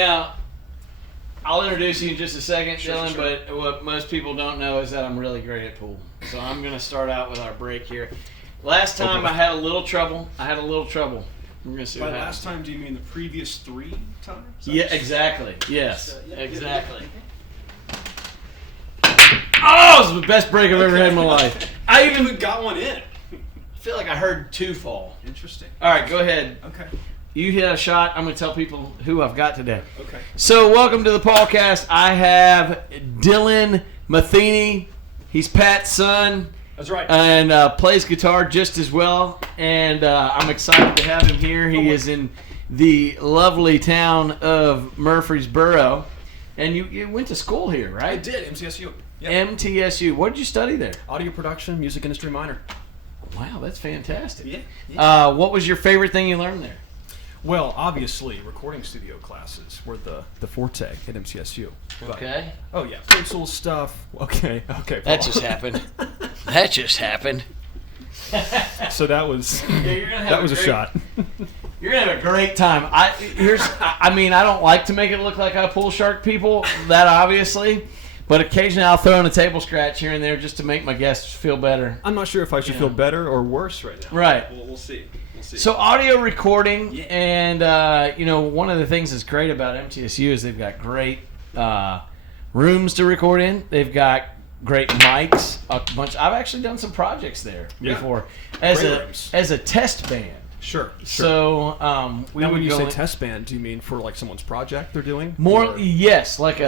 Now, I'll introduce you in just a second, Dillon, Sure. but what most people don't know is that I'm really great at pool. So I'm going to start out with our break here. Last time I had a little trouble. We're going to see By what last happens. time, do you mean the previous 3 times? Yeah, exactly. Yes, yeah, exactly. Oh, this is the best break I've ever had in my life. I even got one in. feel like I heard 2 fall. Interesting. All right, go ahead. Okay. You hit a shot. I'm going to tell people who I've got today. Okay. So, welcome to the Paulcast. I have Dillon Matheny. He's Pat's son. That's right. And plays guitar just as well. And I'm excited to have him here. He is in the lovely town of Murfreesboro. And you went to school here, right? I did, MTSU. Yep. MTSU. What did you study there? Audio production, music industry minor. Wow, that's fantastic. Yeah. What was your favorite thing you learned there? Well, obviously, recording studio classes were the forte at MTSU. But, Okay. oh, yeah. Pencil stuff. Okay. That Paul. just happened. That just happened. So that was Yeah, a shot. You're gonna have a great time. I mean, I don't like to make it look like I pull shark people, that obviously, but occasionally I'll throw in a table scratch here and there just to make my guests feel better. I'm not sure if I should feel better or worse right now. Right. We'll see. So audio recording, Yeah. and one of the things that's great about MTSU is they've got great rooms to record in. They've got great mics, a bunch. I've actually done some projects there before as Great rooms. a test band. Sure. So we Now, would when you go say in- test band, do you mean for like someone's project they're doing? more Or- yes, like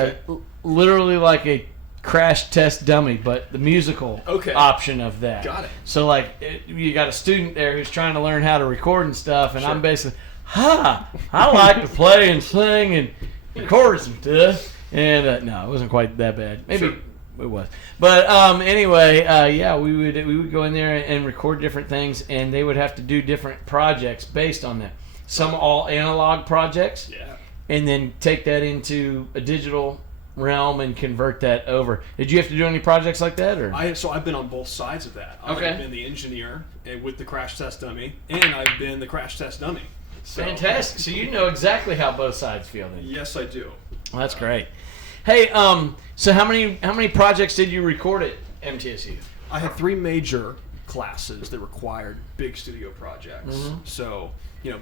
literally like a crash test dummy, but the musical option of that. Got it. So like you got a student there who's trying to learn how to record and stuff, and Sure. I'm basically, I like to play and sing and record some stuff. And no, it wasn't quite that bad. Maybe Sure. it was, but anyway, we would go in there and record different things, and they would have to do different projects based on that. Some all analog projects, Yeah. and then take that into a digital realm and convert that over. Did you have to do any projects like that, or? I've been on both sides of that. Okay. I've been the engineer with the crash test dummy, and I've been the crash test dummy. So, Fantastic. So you know exactly how both sides feel then. Yes, I do. Well, that's great. Hey, so how many projects did you record at MTSU? I had 3 major classes that required big studio projects. Mm-hmm. So,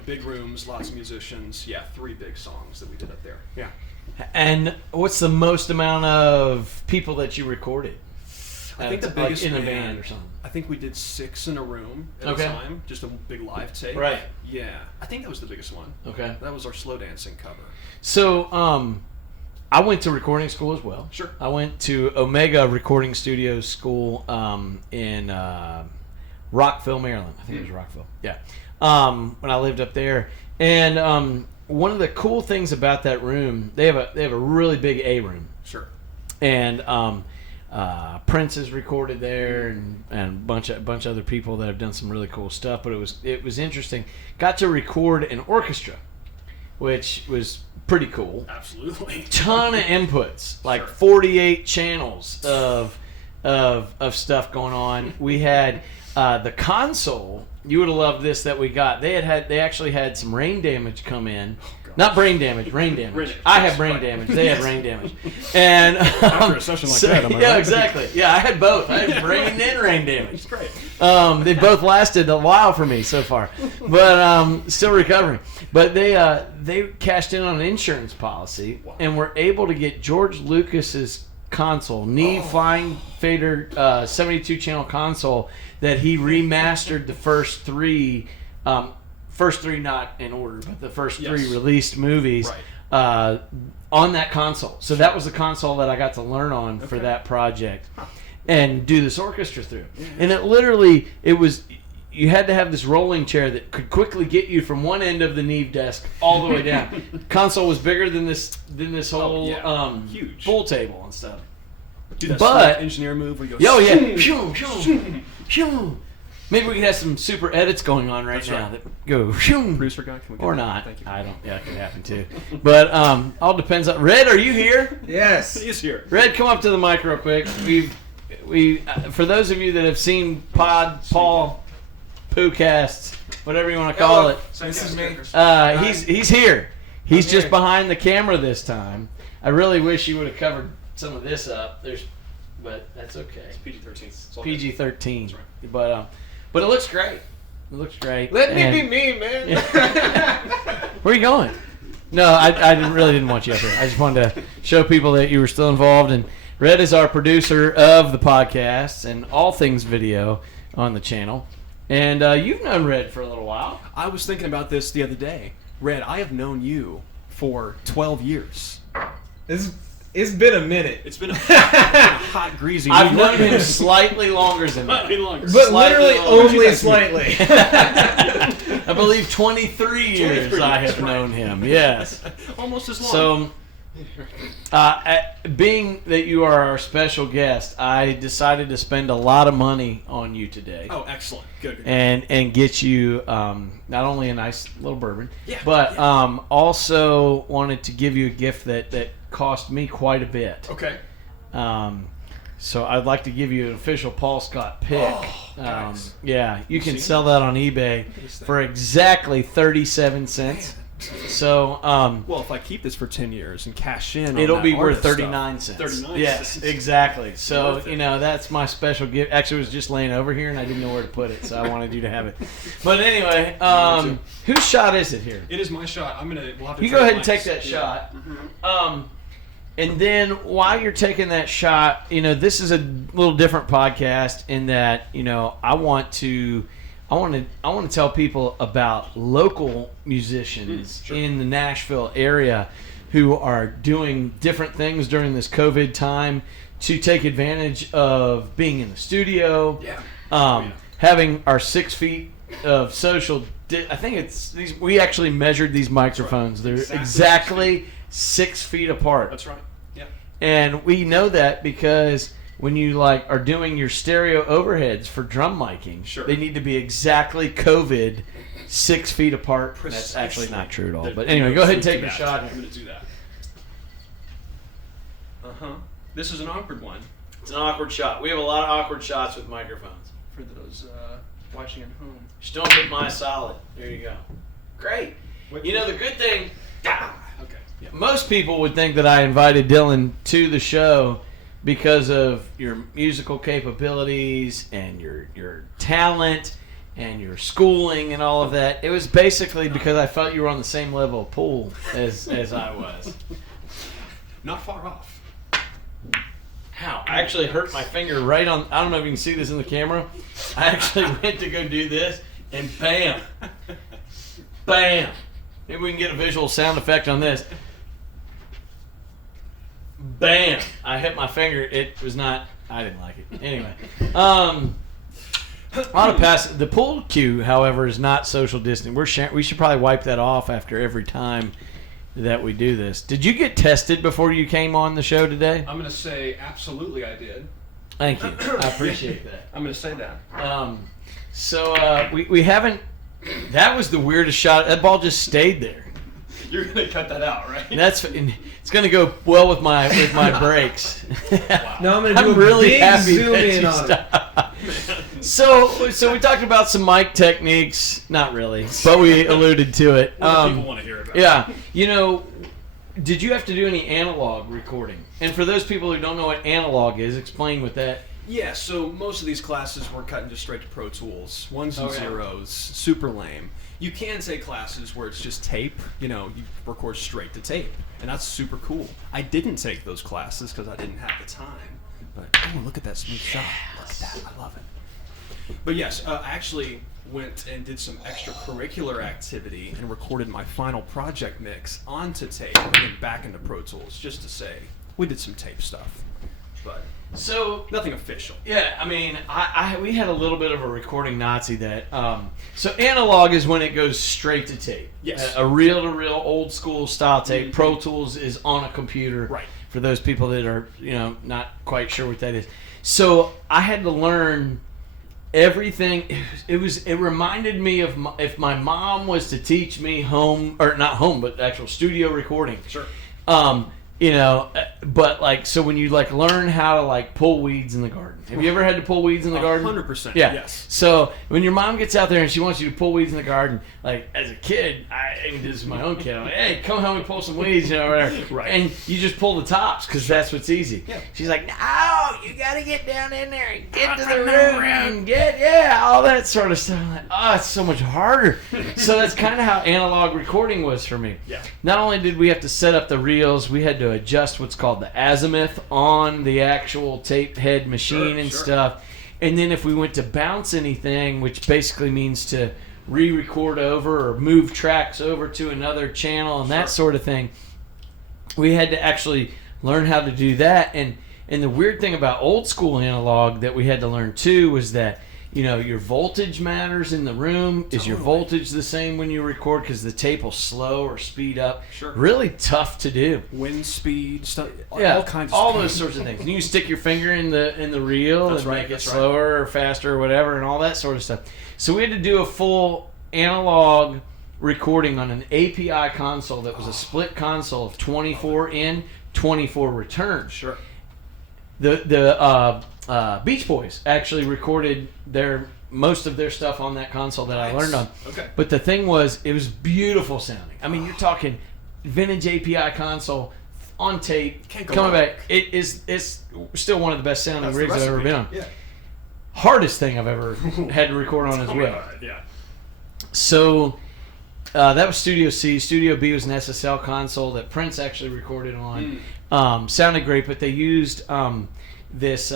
big rooms, lots of musicians. Yeah, 3 big songs that we did up there. Yeah. And what's the most amount of people that you recorded? I think the biggest in a band, band or something. I think we did 6 in a room at Okay. a time, just a big live tape. Right. Yeah, I think that was the biggest one. Okay. That was our slow dancing cover. So, I went to recording school as well. Sure. I went to Omega Recording Studios School in Rockville, Maryland. I think it was Rockville. Yeah. When I lived up there, and one of the cool things about that room, they have a really big A room, Sure. and Prince is recorded there, and a bunch of other people that have done some really cool stuff. But it was interesting. Got to record an orchestra, which was pretty cool. Absolutely. Ton of inputs, like Sure. 48 channels of stuff going on. We had the console. You would have loved this that we got. They actually had some rain damage come in. Not brain damage, rain damage. I have brain damage. They had rain damage. And After a session like that, am I yeah, right? exactly. Yeah, I had both. I had brain and rain damage. It's great. They both lasted a while for me so far, but still recovering. But they cashed in on an insurance policy and were able to get George Lucas's console, Neve Flying Fader 72 channel console that he remastered the first three not in order, but the first 3 released movies on that console. So that was the console that I got to learn on for that project and do this orchestra through. And you had to have this rolling chair that could quickly get you from one end of the Neve desk all the way down. Console was bigger than this whole huge pool table and stuff. Do that But- slick engineer move where you go. Oh yeah. Shoo, shoo, shoo. Maybe we could have some super edits going on right now that go shoo. Producer guy, can we get Or that? not. Thank you. I don't. Yeah, it could happen too. But all depends on. Red, are you here? Yes. He's here. Red, come up to the mic real quick. We for those of you that have seen Paul Poocasts, whatever you want to call it, This is me. he's here. He's just behind the camera this time. I really wish you would have covered some of this up. But that's okay. It's PG-13. It's PG-13. That's right. But it looks great. It looks great. Let me be me, man. Where are you going? No, I really didn't want you up here. I just wanted to show people that you were still involved. And Red is our producer of the podcast and all things video on the channel. And you've known Red for a little while. I was thinking about this the other day. Red, I have known you for 12 years. It's been a minute. It's been a hot, greasy. I've known him slightly longer than that. But Slightly literally longer. only slightly. I believe 23 years I have known him. Yes. Almost as long. So, being that you are our special guest, I decided to spend a lot of money on you today. Oh, excellent. Good. And get you not only a nice little bourbon, but yeah. Also wanted to give you a gift that cost me quite a bit. Okay. So I'd like to give you an official Paul Scott pick. Oh, nice. Yeah, you can sell that on eBay for exactly 37 cents. So, well, if I keep this for 10 years and cash in, it'll be worth artist 39 stuff, cents. 39 Yes, cents. exactly. So, that's my special gift. Actually, it was just laying over here, and I didn't know where to put it, so I wanted you to have it. But anyway, whose shot is it here? It is my shot. We'll have to You go ahead and blanks. take that shot. And then while you're taking that shot, this is a little different podcast in that, I want to tell people about local musicians in the Nashville area who are doing different things during this COVID time to take advantage of being in the studio, having our 6 feet of social. I think it's these. We actually measured these microphones. They're exactly 6 feet apart. That's right. Yeah. And we know that because when you are doing your stereo overheads for drum miking, they need to be exactly COVID 6 feet apart. Precisely. That's actually not true at all. But anyway, go ahead and take a shot. I'm going to do that. This is an awkward one. It's an awkward shot. We have a lot of awkward shots with microphones. For those watching at home. Just don't hit my solid. There you go. Great. The good thing. Okay. Yeah. Most people would think that I invited Dillon to the show because of your musical capabilities and your talent and your schooling and all of that. It was basically because I felt you were on the same level of pool as I was. Not far off. Ow. I actually hurt my finger right on. I don't know if you can see this in the camera. I actually went to go do this and bam. Bam. Maybe we can get a visual sound effect on this. Bam! I hit my finger. It was not. I didn't like it. Anyway, a lot of pass. The pool cue, however, is not social distancing. We should probably wipe that off after every time that we do this. Did you get tested before you came on the show today? I'm going to say absolutely I did. Thank you. I appreciate that. I'm going to say that. So we haven't. That was the weirdest shot. That ball just stayed there. You're going to cut that out, right? And it's going to go well with my brakes. Wow. No, I'm going to do I'm really big happy zoom that in you on stopped. So we talked about some mic techniques. Not really, but we alluded to it. What do people want to hear about? Yeah. Did you have to do any analog recording? And for those people who don't know what analog is, explain what that. Yeah, so most of these classes were cut just straight to Pro Tools. Ones and zeros, super lame. You can take classes where it's just tape, you record straight to tape, and that's super cool. I didn't take those classes because I didn't have the time, but look at that smooth shot. Look at that, I love it. But yes, I actually went and did some extracurricular activity and recorded my final project mix onto tape and then back into Pro Tools, just to say we did some tape stuff, but so nothing official. Yeah, I mean, we had a little bit of a recording Nazi that. So analog is when it goes straight to tape. Yes. A reel-to-reel, old-school style tape. Mm-hmm. Pro Tools is on a computer. Right. For those people that are not quite sure what that is. So I had to learn everything. It reminded me of if my mom was to teach me not home, but actual studio recording. Sure. But so when you learn how to pull weeds in the garden Have you ever had to pull weeds in the garden? 100%. Yeah. Yes. So when your mom gets out there and she wants you to pull weeds in the garden, like as a kid, this is my own kid. I'm like, hey, come help me pull some weeds, whatever. Right. And you just pull the tops because that's what's easy. Yeah. She's like, no, you got to get down in there and get to the root and all that sort of stuff. I'm like, oh, it's so much harder. So that's kind of how analog recording was for me. Yeah. Not only did we have to set up the reels, we had to adjust what's called the azimuth on the actual tape head machine and stuff. And then if we went to bounce anything, which basically means to re-record over or move tracks over to another channel and that sort of thing, we had to actually learn how to do that. And the weird thing about old school analog that we had to learn too was that your voltage matters in the room. Is your voltage the same when you record? Because the tape will slow or speed up. Sure. Really tough to do. Wind speed, stuff, Yeah, all kinds of all stuff. those sorts of things. And you can stick your finger in the reel That's and right, make it that's right. slower or faster or whatever and all that sort of stuff. So we had to do a full analog recording on an API console that was a split console of 24 in, 24 return. Sure. The Beach Boys actually recorded most of their stuff on that console that I learned on. Okay. But the thing was, it was beautiful sounding. I mean, you're talking vintage API console on tape, Can't go coming wrong. back. It's still one of the best sounding That's the rigs I've ever recipe. been on. Yeah. Hardest thing I've ever had to record on as well. Yeah. So that was Studio C. Studio B was an SSL console that Prince actually recorded on. Sounded great, but they used this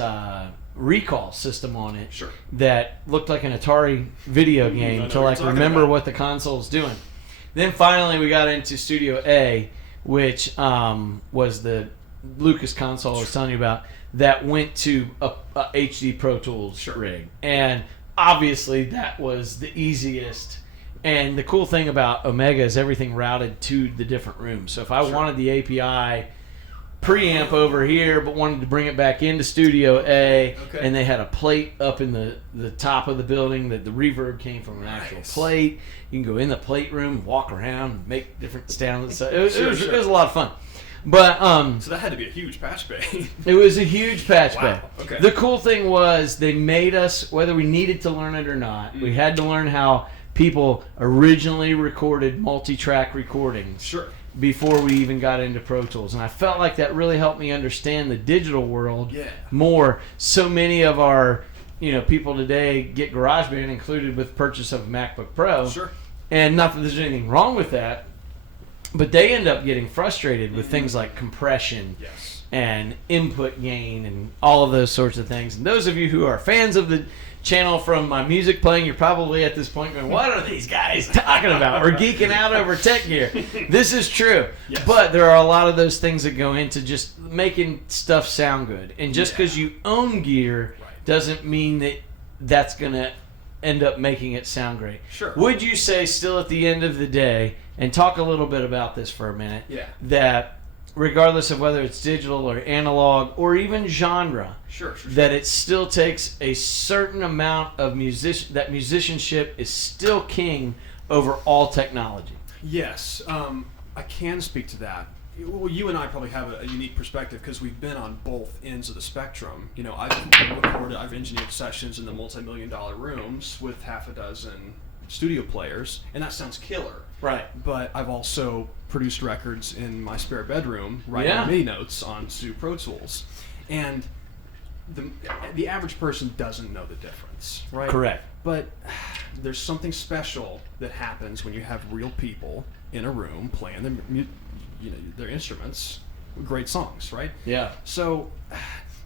recall system on it that looked like an Atari video game to like remember what the console's doing. Then finally we got into Studio A, which was the Lucas console I was telling you about that went to a HD Pro Tools rig. And obviously that was the easiest. And the cool thing about Omega is everything routed to the different rooms. So if I wanted the API preamp over here but wanted to bring it back into Studio A, and they had a plate up in the top of the building that the reverb came from an actual plate. You can go in the plate room, walk around, make different sounds. So it was a lot of fun. But so that had to be a huge patch bay. It was a huge patch bay. Okay. The cool thing was they made us, whether we needed to learn it or not, we had to learn how people originally recorded multi-track recordings before we even got into Pro Tools. And I felt like that really helped me understand the digital world more. So many of our people today get GarageBand included with purchase of a MacBook Pro. And not that there's anything wrong with that, but they end up getting frustrated with things like compression and input gain and all of those sorts of things. And those of you who are fans of the channel from my music playing, you're probably at this point going, what are these guys talking about? We're geeking out over tech gear. This is true. But there are a lot of those things that go into just making stuff sound good. And just because you own gear doesn't mean that that's going to end up making it sound great. Would you say still at the end of the day, and talk a little bit about this for a minute, that regardless of whether it's digital or analog or even genre, that it still takes a certain amount of that musicianship is still king over all technology? Yes, I can speak to that. Well, you and I probably have a unique perspective because we've been on both ends of the spectrum. I've engineered sessions in the multi-million-dollar rooms with half a dozen studio players, and that sounds killer. But I've also produced records in my spare bedroom, writing MIDI notes on Pro Tools, and the average person doesn't know the difference, right? Correct. But there's something special that happens when you have real people in a room playing their instruments, great songs, right? So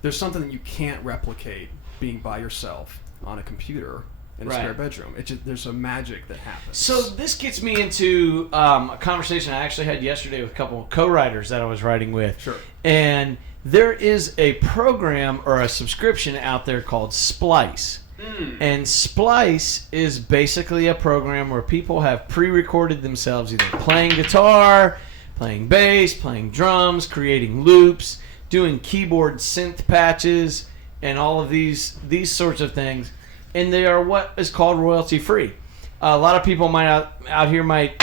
there's something that you can't replicate being by yourself on a computer in a spare bedroom. There's a magic that happens. So this gets me into a conversation I actually had yesterday with a couple of co-writers that I was writing with. And there is a program or a subscription out there called Splice. And Splice is basically a program where people have pre-recorded themselves either playing guitar, playing bass, playing drums, creating loops, doing keyboard synth patches, and all of these sorts of things. And they are what is called royalty free. A lot of people out here might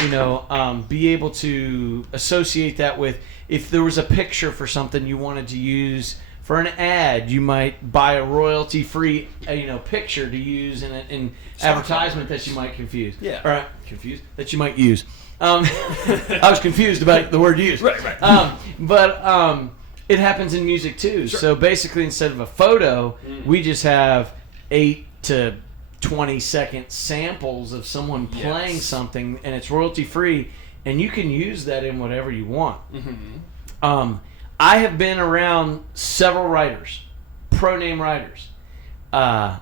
be able to associate that with if there was a picture for something you wanted to use For an ad, you might buy a royalty-free, picture to use in an advertisement that you might confuse. Yeah. Or confuse that you might use. I was confused about the word used. Right. But it happens in music too. Sure. So basically, instead of a photo, we just have 8 to 20-second samples of someone playing something, and it's royalty-free, and you can use that in whatever you want. Mm-hmm. I have been around several writers, pro-name writers, and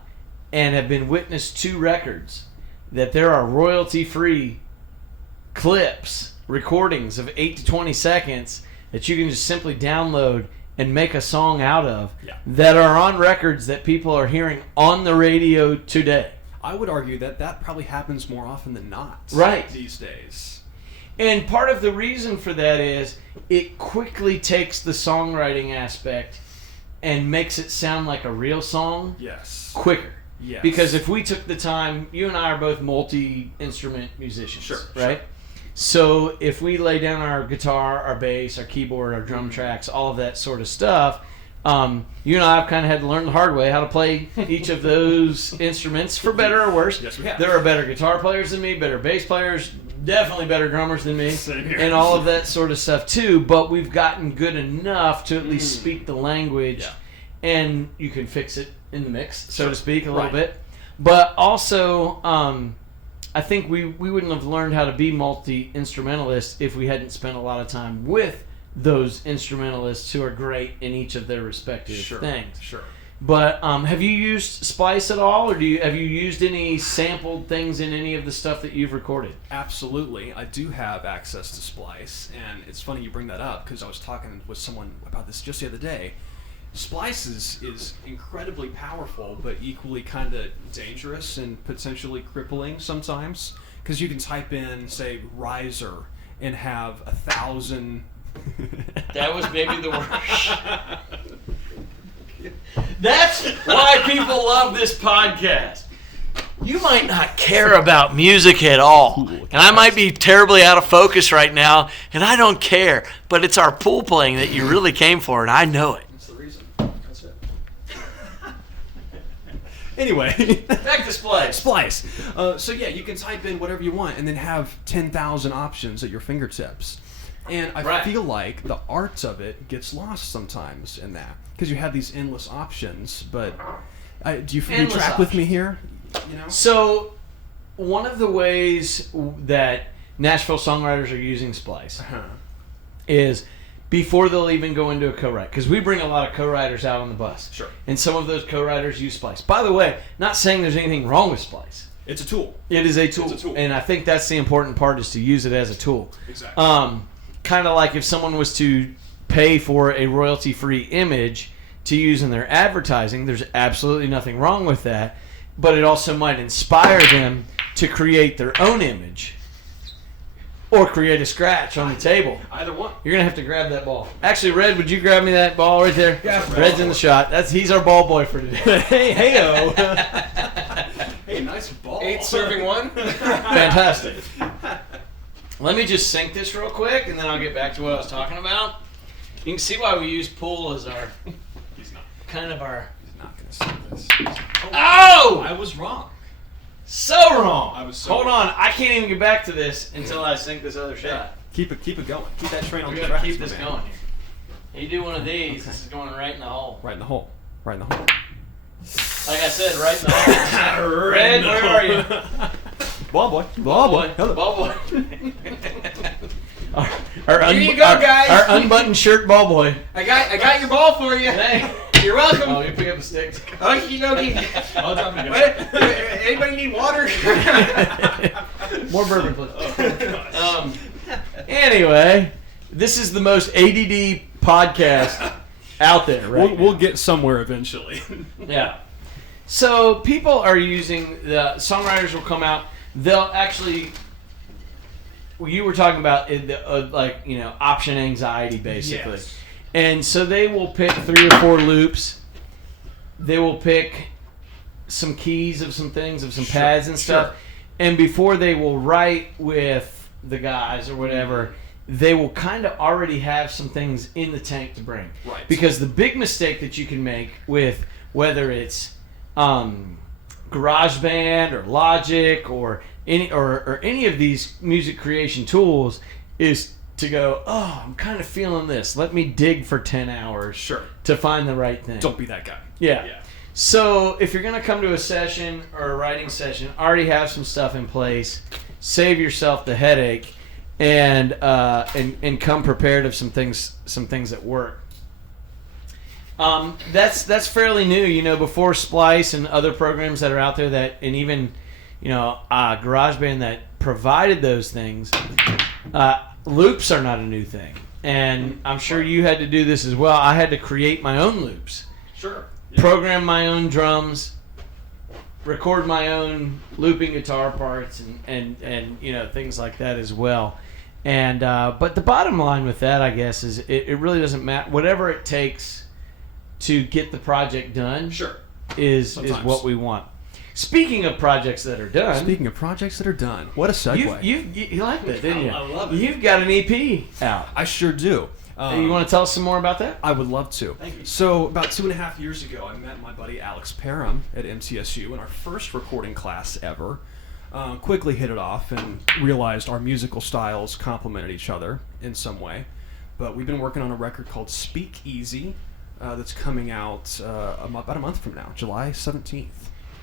have been witness to records that there are royalty-free clips, recordings of 8 to 20 seconds that you can just simply download and make a song out of that are on records that people are hearing on the radio today. I would argue that probably happens more often than not these days. And part of the reason for that is it quickly takes the songwriting aspect and makes it sound like a real song quicker. Yes. Because if we took the time, you and I are both multi-instrument musicians, right? Sure. So if we lay down our guitar, our bass, our keyboard, our drum tracks, all of that sort of stuff, you and I have kind of had to learn the hard way how to play each of those instruments, for better or worse. Yes, we have. There are better guitar players than me, better bass players, definitely better drummers than me, Same here. and all of that sort of stuff too, but we've gotten good enough to at least speak the language, and you can fix it in the mix, so to speak, a little bit. But also, I think we wouldn't have learned how to be multi-instrumentalists if we hadn't spent a lot of time with those instrumentalists who are great in each of their respective things. Sure. But have you used Splice at all, or have you used any sampled things in any of the stuff that you've recorded? Absolutely. I do have access to Splice, and it's funny you bring that up because I was talking with someone about this just the other day. Splice is incredibly powerful, but equally kind of dangerous and potentially crippling sometimes, because you can type in, say, riser, and have 1,000... That was maybe the worst. That's why people love this podcast. You might not care about music at all, and I might be terribly out of focus right now, and I don't care, but it's our pool playing that you really came for, and I know it. That's the reason. That's it. Anyway. Back to Splice. Splice. So yeah, you can type in whatever you want and then have 10,000 options at your fingertips. And I feel like the art of it gets lost sometimes in that, because you have these endless options. But do you track with me here? You know? So one of the ways that Nashville songwriters are using Splice is before they'll even go into a co-write, because we bring a lot of co-writers out on the bus. Sure. And some of those co-writers use Splice. By the way, not saying there's anything wrong with Splice. It's a tool. It is a tool. It's a tool. And I think that's the important part, is to use it as a tool. Exactly. Kind of like if someone was to pay for a royalty-free image to use in their advertising, there's absolutely nothing wrong with that, but it also might inspire them to create their own image or create a scratch on the table. Either one. You're going to have to grab that ball. Actually, Red, would you grab me that ball right there? Yeah. Red's in the shot. He's our ball boy for today. Hey-o. Hey, nice ball. 8 serving 1. Fantastic. Let me just sync this real quick, and then I'll get back to what I was talking about. You can see why we use pool as our He's not. kind of our... He's not going to see this. Oh! I was wrong. So wrong. I was so Hold wrong. on. I can't even get back to this until I sync this other shot. Keep it going. Keep that train on We the gotta tracks, keep my this man. going here. You do one of these, this is going right in the hole. Right in the hole. Right in the hole. Like I said, right in the hole. Red, where are you? Ball boy. Ball boy. Hello. Ball boy. our Here you go, guys. Our unbuttoned shirt ball boy. I got your ball for you. Hey. You're welcome. Oh, you pick up the stick. Okie dokie. I'll drop it again. Anybody need water? More bourbon, please. Anyway, this is the most ADD podcast out there, right? We'll get somewhere eventually. Yeah. So people are using the songwriters will come out. They'll actually. You were talking about option anxiety, basically. Yes. And so they will pick 3 or 4 loops. They will pick some keys of some things, of some pads and stuff. Sure. And before they will write with the guys or whatever, they will kind of already have some things in the tank to bring. Right. Because the big mistake that you can make with whether it's GarageBand or Logic or any of these music creation tools is to go, oh, I'm kind of feeling this. Let me dig for 10 hours Sure. to find the right thing. Don't be that guy. Yeah. So if you're going to come to a session or a writing session, already have some stuff in place. Save yourself the headache, and come prepared of some things that work. That's fairly new. You know, before Splice and other programs that are out there that, and even GarageBand that provided those things, loops are not a new thing. And I'm sure you had to do this as well. I had to create my own loops. Sure. Yeah. Program my own drums, record my own looping guitar parts, and things like that as well. And but the bottom line with that, I guess, is it really doesn't matter. Whatever it takes to get the project done, Sure. is what we want. Speaking of projects that are done. Speaking of projects that are done, what a segue. You liked it, didn't you? I love it. You've got an EP out. I sure do. You want to tell us some more about that? I would love to. Thank you. So about 2.5 years ago, I met my buddy Alex Parham at MTSU in our first recording class ever. Quickly hit it off and realized our musical styles complemented each other in some way. But we've been working on a record called Speak Easy that's coming out about a month from now, July 17th.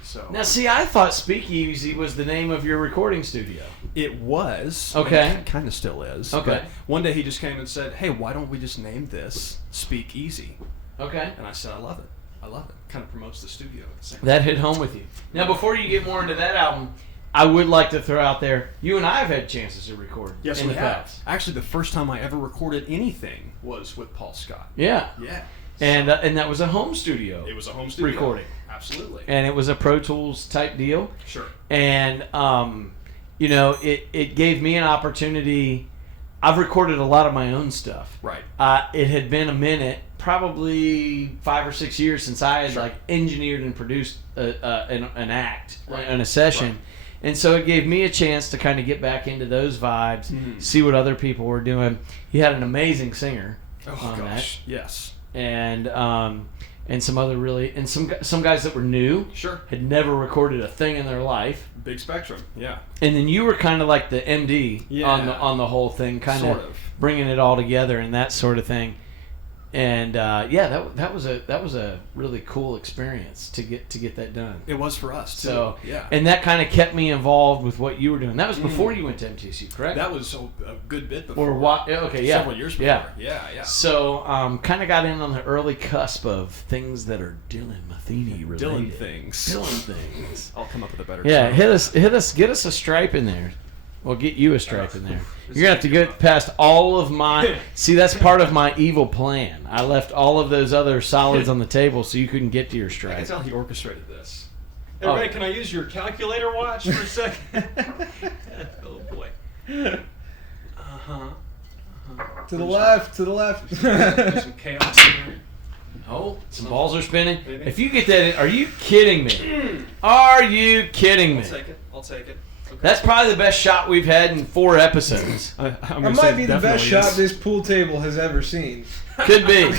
So Now, see, I thought Speakeasy was the name of your recording studio. it was. Okay. It kind of still is. Okay. But one day he just came and said, hey, why don't we just name this Speak Easy? Okay. And I said, I love it. I love it. Kind of promotes the studio at the same time. That hit home with you. Now, before you get more into that album, I would like to throw out there, you and I have had chances to record in the past. Actually, the first time I ever recorded anything was with Paul Scott. Yeah. Yeah. And that was a home studio. It was a home studio. Recording. Absolutely. And it was a Pro Tools type deal. Sure. And, it gave me an opportunity. I've recorded a lot of my own stuff. Right. It had been a minute, probably 5 or 6 years since I had Sure. engineered and produced an act Right. in a session. Right. And so it gave me a chance to kind of get back into those vibes, see what other people were doing. He had an amazing singer Oh, on gosh. Yes. that. And some other some guys that were new, Sure. had never recorded a thing in their life. Big spectrum. Yeah. And then you were kind of like the MD Yeah. on the whole thing, kind Sort of of. bringing it all together and that sort of thing. And that was a really cool experience to get that done. It was for us, too. So yeah. and that kind of kept me involved with what you were doing. That was before you went to MTSU, correct? That was a good bit before. Or what? Okay, yeah, Several years before. Yeah. Yeah. So kind of got in on the early cusp of things that are Dillon Matheny related. Dillon things. Dillon things. I'll come up with a better Yeah, term. hit us, get us a stripe in there. We'll get you a stripe in there. You're gonna have to get past all of my. See, that's part of my evil plan. I left all of those other solids on the table so you couldn't get to your I can stripe. tell he orchestrated this. Everybody, can I use your calculator watch for a second? Oh boy. To the left, to the left. There's some chaos in there. Oh, some balls are spinning. If you get that in, are you kidding me? Are you kidding me? I'll take it. Okay. That's probably the best shot we've had in 4 episodes. I'm That gonna say might it be the best definitely shot is. this pool table has ever seen. Could be.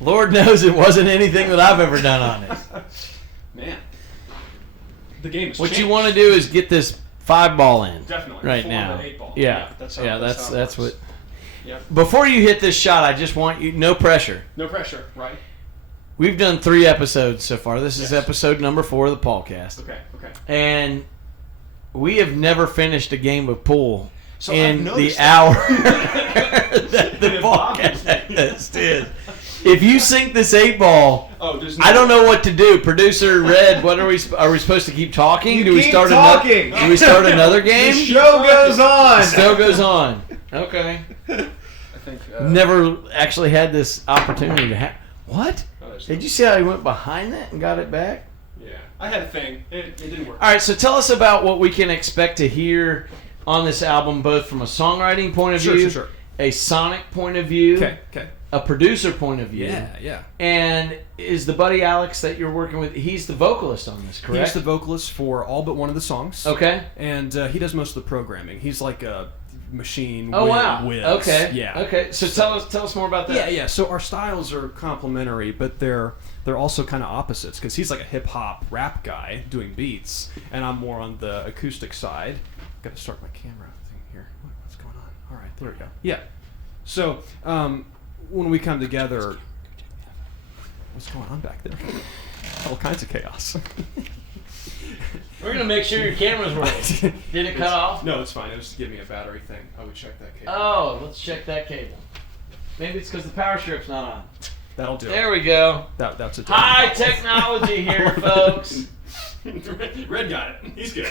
Lord knows it wasn't anything that I've ever done on it. Man. The game is What you want to do is get this 5-ball in. Definitely. Right 4 now. to 8 ball. Yeah. That's how, That's how it what. works. Yep. Before you hit this shot, I just want you, no pressure. No pressure, right? We've done 3 episodes so far. This is Yes. episode number 4 of the Paulcast. Okay. And we have never finished a game of pool So I've in the noticed hour that the Paulcast is. If you sink this 8-ball, there's I don't know what to do. Producer Red, what are we supposed to keep talking? You Do we keep start talking. another? Do we start another The game? show goes on. Still goes on. Okay. I think. Never actually had this opportunity to have. What? Oh, there's Did you see how he went behind that and got it back? Yeah. I had a thing. It didn't work. All right, so tell us about what we can expect to hear on this album, both from a songwriting point of view, Sure. a sonic point of view, Okay. a producer point of view. Yeah. And is the buddy Alex that you're working with, he's the vocalist on this, correct? He's the vocalist for all but one of the songs. Okay. And he does most of the programming. He's like machine. Oh wow. Whiz. Okay. Yeah. Okay. So tell us more about that. Yeah. So our styles are complementary, but they're also kind of opposites because he's like a hip hop rap guy doing beats, and I'm more on the acoustic side. Got to start my camera thing here. What's going on? All right, there we go. Yeah. So when we come together, what's going on back there? All kinds of chaos. We're gonna make sure your camera's working. Did it cut off? No, it's fine. It was to give me a battery thing. I would check that cable. Oh, let's check that cable. Maybe it's because the power strip's not on. That'll do. There we go. That's a High technology here, folks. Red got it. He's good.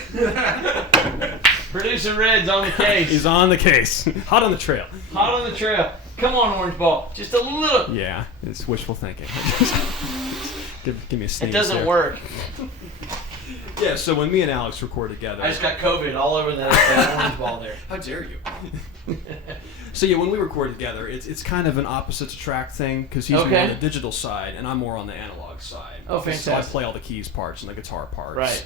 Producer Red's on the case. He's on the case. Hot on the trail. Hot on the trail. Come on, Orange Ball. Just a little. Yeah, it's wishful thinking. give me a sneeze. It doesn't there. work. Yeah, so when me and Alex record together... I just got COVID all over that Orange Ball there. How dare you? So yeah, when we record together, it's kind of an opposites attract thing because he's more on the digital side and I'm more on the analog side. Oh, fantastic! So I play all the keys parts and the guitar parts. Right.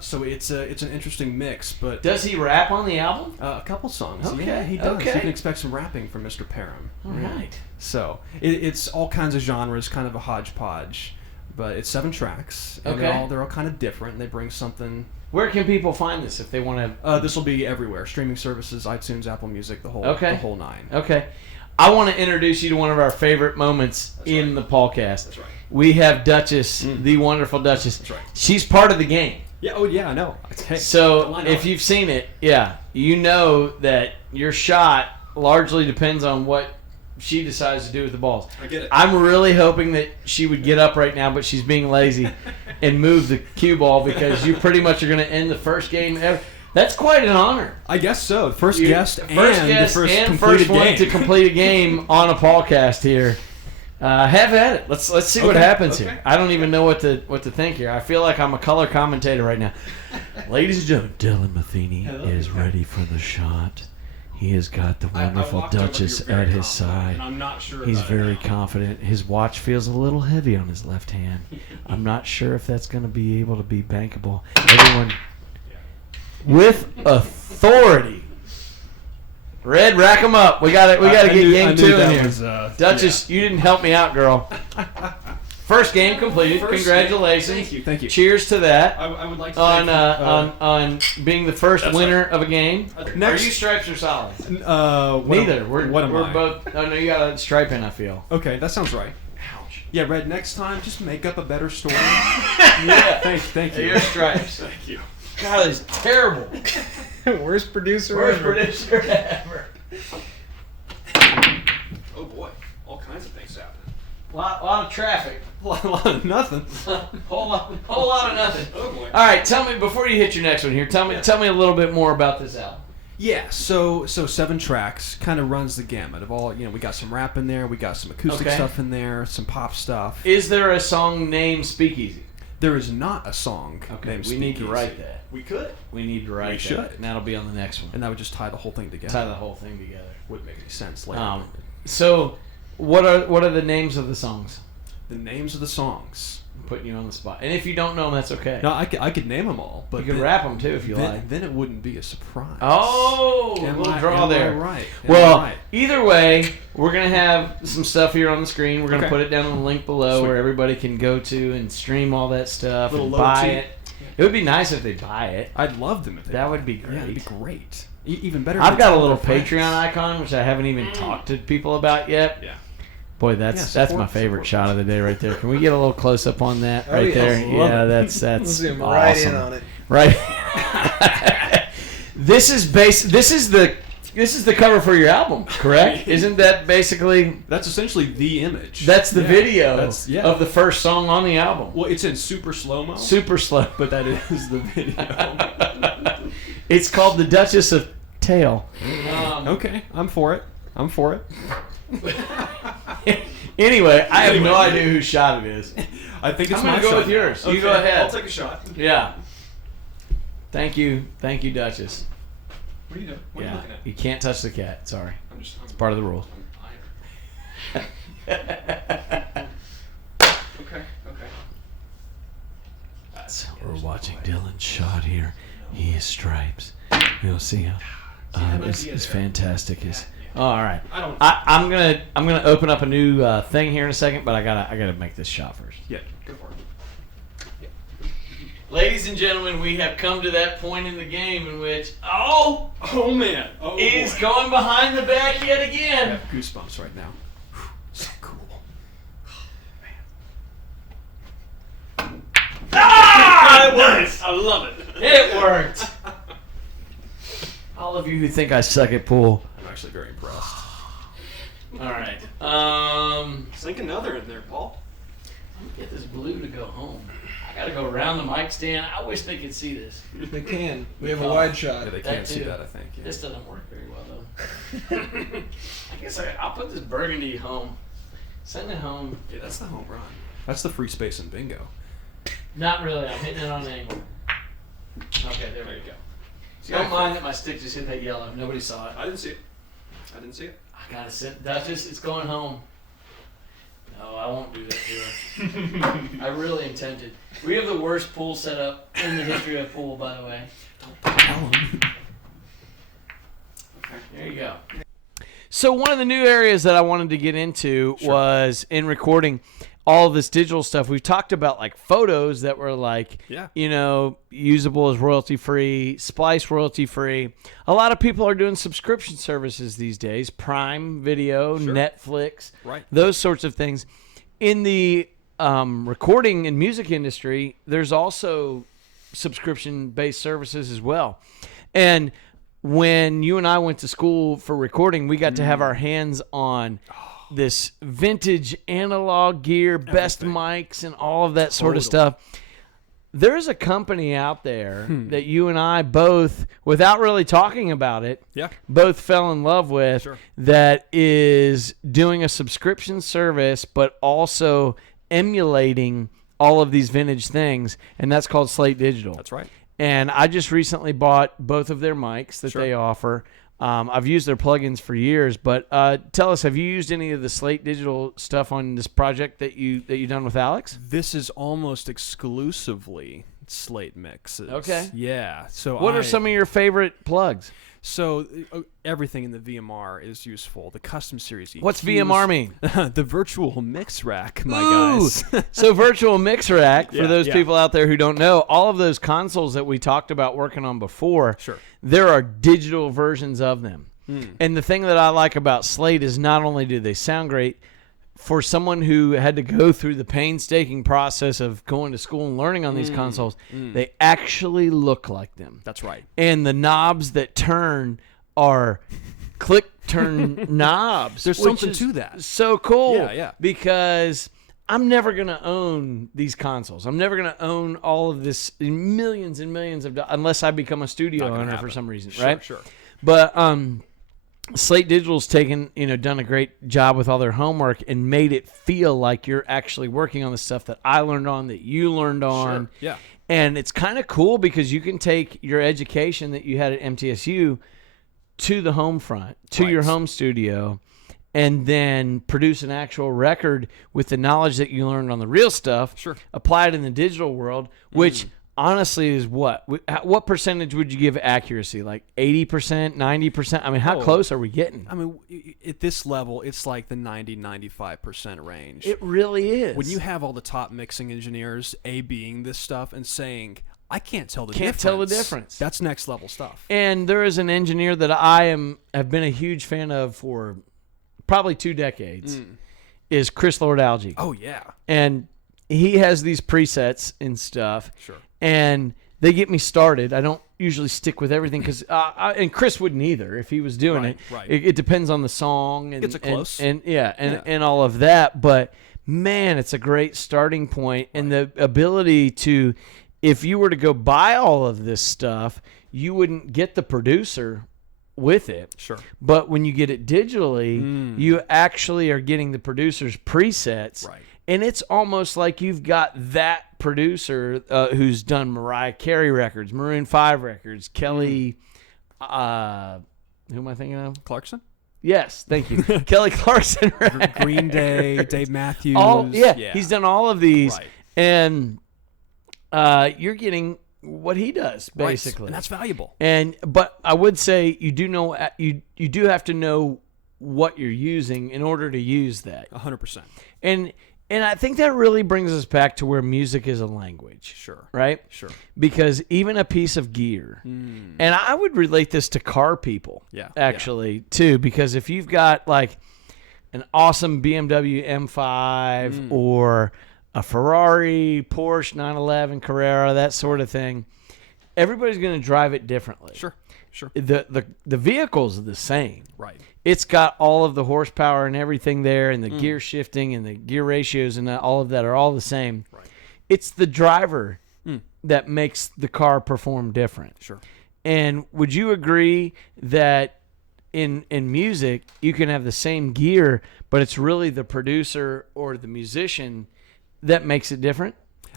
So it's an interesting mix. But does he rap on the album? A couple songs. Okay. Yeah, he does. Okay. You can expect some rapping from Mr. Parham. All right. So it's all kinds of genres, kind of a hodgepodge. But it's 7 tracks, and they're all kind of different. And they bring something. Where can people find this if they want to? This will be everywhere: streaming services, iTunes, Apple Music, the whole nine. Okay, I want to introduce you to one of our favorite moments in the Paulcast. That's right. We have Duchess, the wonderful Duchess. That's right. She's part of the game. Yeah. Oh yeah, I know. Hey, so if you've seen it, you know that your shot largely depends on what she decides to do with the balls. I get it. I'm really hoping that she would get up right now, but she's being lazy and move the cue ball because you pretty much are going to end the first game ever. That's quite an honor. I guess so. First guest and first one to complete a game on a Paulcast here. Have at it. Let's see what happens here. I don't even know what to think here. I feel like I'm a color commentator right now. Ladies and gentlemen, Dillon Matheny is ready for the shot. He has got the wonderful Duchess at his side. I'm not sure. He's very confident. His watch feels a little heavy on his left hand. I'm not sure if that's going to be able to be bankable. Everyone, with authority. Red, rack him up. We got to get game 2 in here. Duchess, you didn't help me out, girl. First game completed. Congratulations. Thank you. Cheers to that. I would like to on being the first winner of a game. Next, are you stripes or solids? Neither. We're both. Oh no, you got a stripe in. I feel. Okay, that sounds right. Ouch. Yeah, Red. Next time, just make up a better story. Yeah. Thank you. Your stripes. Thank you. God, it's terrible. Worst producer Worst ever. producer ever. Oh boy, all kinds of things happen. Lot of traffic. A lot of nothing. whole lot of nothing. Oh boy. All right, tell me before you hit your next one here. Tell me a little bit more about this album. Yeah, so 7 tracks kind of runs the gamut of all. We got some rap in there, we got some acoustic stuff in there, some pop stuff. Is there a song named Speakeasy? There is not a song We named Speakeasy. need to write that. We could. We need to write that. We should. And that'll be on the next one. And that would just tie the whole thing together. Tie the whole thing together. Wouldn't make any sense later. So, what are the names of the songs? The names of the songs. I'm putting you on the spot. And if you don't know them, that's okay. No, I could name them all, but you can rap them too if you then, like. Then it wouldn't be a surprise. Oh, a little draw there. Right. Either way, we're gonna have some stuff here on the screen. We're gonna put it down on the link below where everybody can go to and stream all that stuff and buy it. It would be nice if they buy it. I'd love them if they. That would be great. Yeah, it'd be great. Even better. I've got a little Patreon icon which I haven't even talked to people about yet. Yeah. Boy, that's my favorite shot of the day right there. Can we get a little close up on that right there? Yeah, that's We'll zoom awesome. right in on it. Right. This is the cover for your album, correct? Isn't that basically? That's essentially the image. That's the video of the first song on the album. Well, it's in super slow-mo. Super slow. But that is the video. It's called The Duchess of Tail. Okay, I'm for it. Anyway, I have no idea whose shot it is. I think it's I'm my gonna go shot. with yours. Okay, You go ahead. I'll take a shot. Yeah. Thank you, Duchess. What are you doing? What are you looking at? You can't touch the cat. Sorry, It's part of the rules. Okay. So we're watching Dillon's shot here. He is stripes. You'll see how It's fantastic. All right. I don't. I'm gonna open up a new thing here in a second, but I gotta make this shot first. Yeah, go for it. Ladies and gentlemen, we have come to that point in the game in which Oh man. Oh he's boy. going behind the back yet I again. have goosebumps right now. So cool. Ah, it worked. I love it. It worked. All of you who think I suck at pool. I'm actually very impressed. All right. Sink another in there, Paul. Get this blue to go home. I gotta go around the mic stand. I wish they could see this. They can. We have a wide shot. Yeah, they That can't see too. that, I think. Yeah. This doesn't work very well though. I guess I'll put this burgundy home. Send it home. Yeah, that's the home run. That's the free space in bingo. Not really. I'm hitting it on an angle. Okay, there we go. Don't mind that my stick just hit that yellow. Nobody saw it. I didn't see it. I didn't see it. I gotta sit. Duchess, it's going home. No, I won't do that to her. I really intended. We have the worst pool setup in the history of pool, by the way. There you go. So one of the new areas that I wanted to get into was in recording all this digital stuff. We've talked about like photos that were like, usable as royalty free, Splice royalty free. A lot of people are doing subscription services these days, Prime Video, Netflix, those sorts of things. In the recording and music industry, there's also subscription-based services as well. And when you and I went to school for recording, we got to have our hands on this vintage analog gear, best mics, and all of that sort of stuff. There's a company out there that you and I both, without really talking about it, both fell in love with that is doing a subscription service, but also emulating all of these vintage things, and that's called Slate Digital. That's right. And I just recently bought both of their mics that they offer. I've used their plugins for years, but tell us, have you used any of the Slate Digital stuff on this project that you done with Alex? This is almost exclusively Slate mixes. Okay. Yeah. So what are some of your favorite plugs? So everything in the VMR is useful. The custom series EQs. What's VMR mean? The virtual mix rack, my guys. So virtual mix rack, for those yeah. people out there who don't know, all of those consoles that we talked about working on before, there are digital versions of them. And the thing that I like about Slate is not only do they sound great, for someone who had to go through the painstaking process of going to school and learning on these consoles, they actually look like them. That's right. And the knobs that turn are click-turn knobs. There's something to that. So cool. Yeah. Because I'm never going to own these consoles. I'm never going to own all of this millions and millions of dollars unless I become a studio owner for some reason, right? Sure. But Slate Digital's done a great job with all their homework and made it feel like you're actually working on the stuff that I learned on, that you learned on. Sure. Yeah. And it's kind of cool because you can take your education that you had at MTSU to the home front, to your home studio, and then produce an actual record with the knowledge that you learned on the real stuff, apply it in the digital world, which honestly is what percentage would you give accuracy? Like 80%, 90%? I mean, how close are we getting? I mean, at this level, it's like the 90-95% range. It really is. When you have all the top mixing engineers A-Bing this stuff and saying, I can't tell the difference. Can't tell the difference. That's next level stuff. And there is an engineer that have been a huge fan of for probably 2 decades, is Chris Lord-Alge. Oh, yeah. And he has these presets and stuff. Sure. And they get me started. I don't usually stick with everything because, and Chris wouldn't either if he was doing it. Right. It depends on the song and Gets it close. And all of that. But man, it's a great starting point, and the ability to, if you were to go buy all of this stuff, you wouldn't get the producer with it. Sure. But when you get it digitally, you actually are getting the producer's presets. Right. And it's almost like you've got that producer who's done Mariah Carey records, Maroon 5 records, Kelly, who am I thinking of? Clarkson? Yes, thank you. Kelly Clarkson. Green Day, Dave Matthews. He's done all of these. Right. And you're getting what he does, basically. Right. And that's valuable. But I would say you do have to know what you're using in order to use that. 100%. And I think that really brings us back to where music is a language. Sure. Right? Sure. Because even a piece of gear, and I would relate this to car people, actually, too, because if you've got like an awesome BMW M5 or a Ferrari, Porsche 911, Carrera, that sort of thing, everybody's going to drive it differently. Sure. The vehicle's the same. Right. It's got all of the horsepower and everything there, and the gear shifting and the gear ratios and all of that are all the same. Right. It's the driver that makes the car perform different. Sure. And would you agree that in music you can have the same gear, but it's really the producer or the musician that makes it different?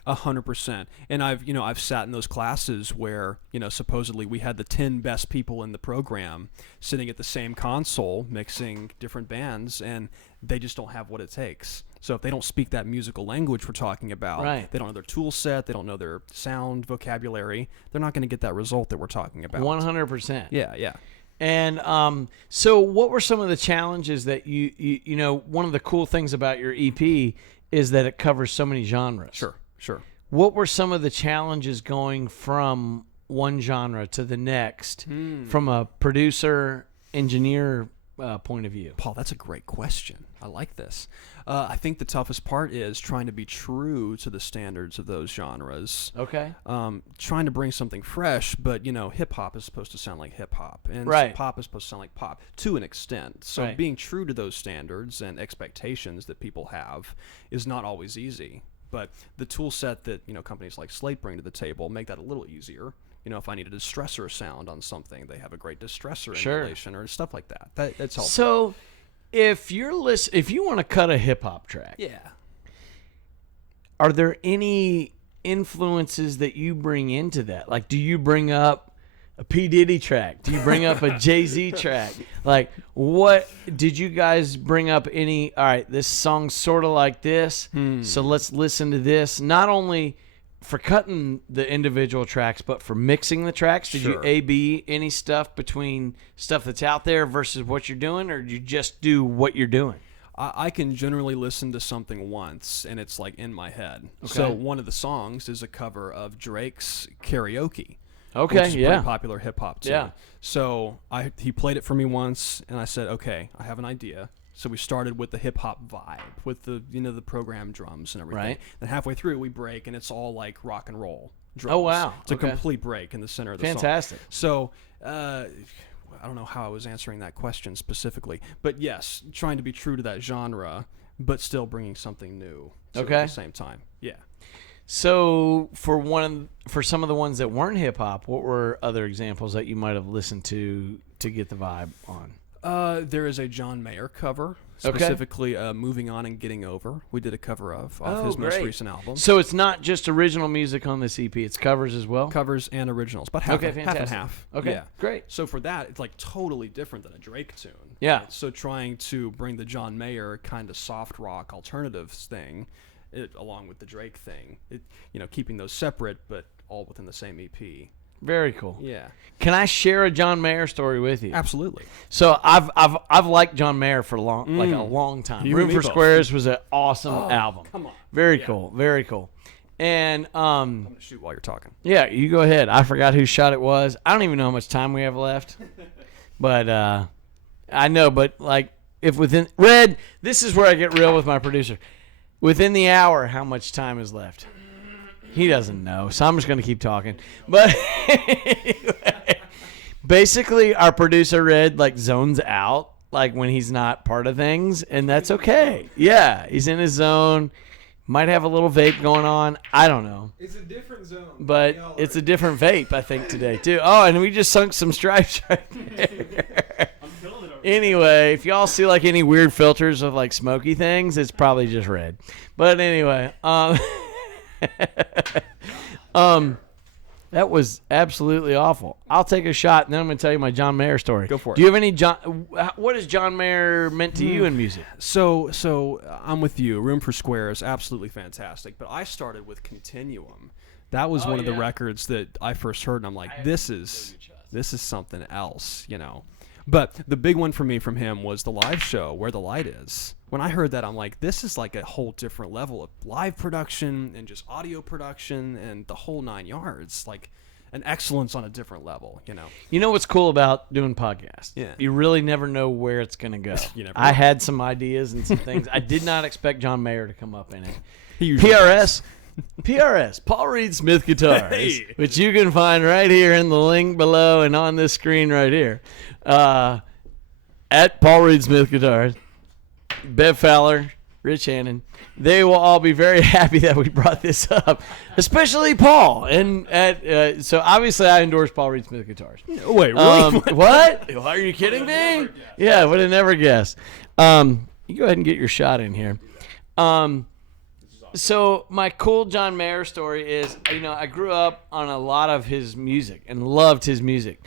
100%. And I've sat in those classes where, supposedly we had the 10 best people in the program sitting at the same console mixing different bands, and they just don't have what it takes. So if they don't speak that musical language we're talking about, they don't know their tool set, they don't know their sound vocabulary, they're not going to get that result that we're talking about. 100%. Yeah. And so what were some of the challenges that you know, one of the cool things about your EP is that it covers so many genres. Sure. What were some of the challenges going from one genre to the next from a producer, engineer point of view? Paul, that's a great question. I like this. I think the toughest part is trying to be true to the standards of those genres. Okay. Trying to bring something fresh, but, hip-hop is supposed to sound like hip-hop, and pop is supposed to sound like pop to an extent. So being true to those standards and expectations that people have is not always easy. But the tool set that, companies like Slate bring to the table make that a little easier. If I need a distressor sound on something, they have a great distressor emulation or stuff like that. That's helpful. So if you want to cut a hip hop track, are there any influences that you bring into that? Like, do you bring up a P. Diddy track? Do you bring up a Jay-Z track? Like, what did you guys bring up any? All right, this song's sort of like this, so let's listen to this. Not only for cutting the individual tracks, but for mixing the tracks. Did you A/B any stuff between stuff that's out there versus what you're doing, or did you just do what you're doing? I can generally listen to something once, and it's like in my head. Okay. So one of the songs is a cover of Drake's Karaoke. Okay, which is pretty popular hip hop too. Yeah. So he played it for me once, and I said, okay, I have an idea. So we started with the hip hop vibe, with the the program drums and everything. Right. Then halfway through we break, and it's all like rock and roll drums. Oh wow! It's a complete break in the center of the song. Fantastic. So I don't know how I was answering that question specifically, but yes, trying to be true to that genre, but still bringing something new at the same time. Yeah. So for some of the ones that weren't hip hop, what were other examples that you might have listened to get the vibe on? There is a John Mayer cover, specifically "Moving On and Getting Over." We did a cover off his most recent album. So it's not just original music on this EP; it's covers as well. Covers and originals, but half and half. Okay, yeah. Great. So for that, it's like totally different than a Drake tune. Yeah. Right? So trying to bring the John Mayer kind of soft rock alternatives thing, along with the Drake thing, keeping those separate but all within the same EP. Very cool. Yeah. Can I share a John Mayer story with you? Absolutely. So I've liked John Mayer for a long time. Room for Squares was an awesome album. Come on. Very cool. Very cool. And I'm gonna shoot while you're talking. Yeah, you go ahead. I forgot whose shot it was. I don't even know how much time we have left. But I know. But like, if within Red, this is where I get real with my producer. Within the hour, how much time is left? He doesn't know, so I'm just going to keep talking. But anyway, basically, our producer, Red, zones out, when he's not part of things, and that's okay. Yeah, he's in his zone. Might have a little vape going on. I don't know. It's a different zone. But it's a different vape, I think, today, too. Oh, and we just sunk some stripes right there. Anyway, if y'all see any weird filters of smoky things, it's probably just Red. But anyway, that was absolutely awful. I'll take a shot, and then I'm going to tell you my John Mayer story. Go for it. Do you have any what has John Mayer meant to you in music? So I'm with you. Room for Squares, absolutely fantastic. But I started with Continuum That was Oh, one of the yeah. records that I first heard, and I'm like, this is something else, you know. But the big one for me from him was the live show, Where the Light Is. When I heard that, I'm like, this is like a whole different level of live production and just audio production and the whole 9 yards. Like an excellence on a different level, you know. You know what's cool about doing podcasts? Yeah. You really never know where it's going to go. You never I know. had some ideas and some things. I did not expect John Mayer to come up in it. He usually PRS, Paul Reed Smith Guitars, Hey. which you can find right here in the link below and on this screen right here. At Paul Reed Smith Guitars, Bev Fowler, Rich Hannon, they will all be very happy that we brought this up, especially Paul. And so obviously I endorse Paul Reed Smith Guitars. Wait, really? What? Are you kidding me? Yeah, would have never guessed. You go ahead and get your shot in here. So my cool John Mayer story is, I grew up on a lot of his music and loved his music.